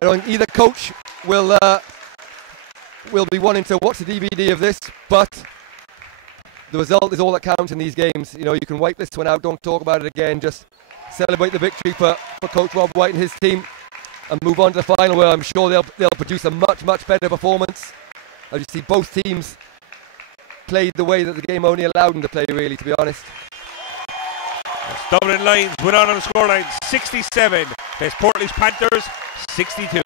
I don't think either coach will be wanting to watch the DVD of this, but the result is all that counts in these games. You know, you can wipe this one out, don't talk about it again, just celebrate the victory for Coach Rob White and his team, and move on to the final, where I'm sure they'll produce a much better performance. As you see, both teams played the way that the game only allowed them to play, really, to be honest. Dublin Lions went on the scoreline 67. There's Portlaoise Panthers 62.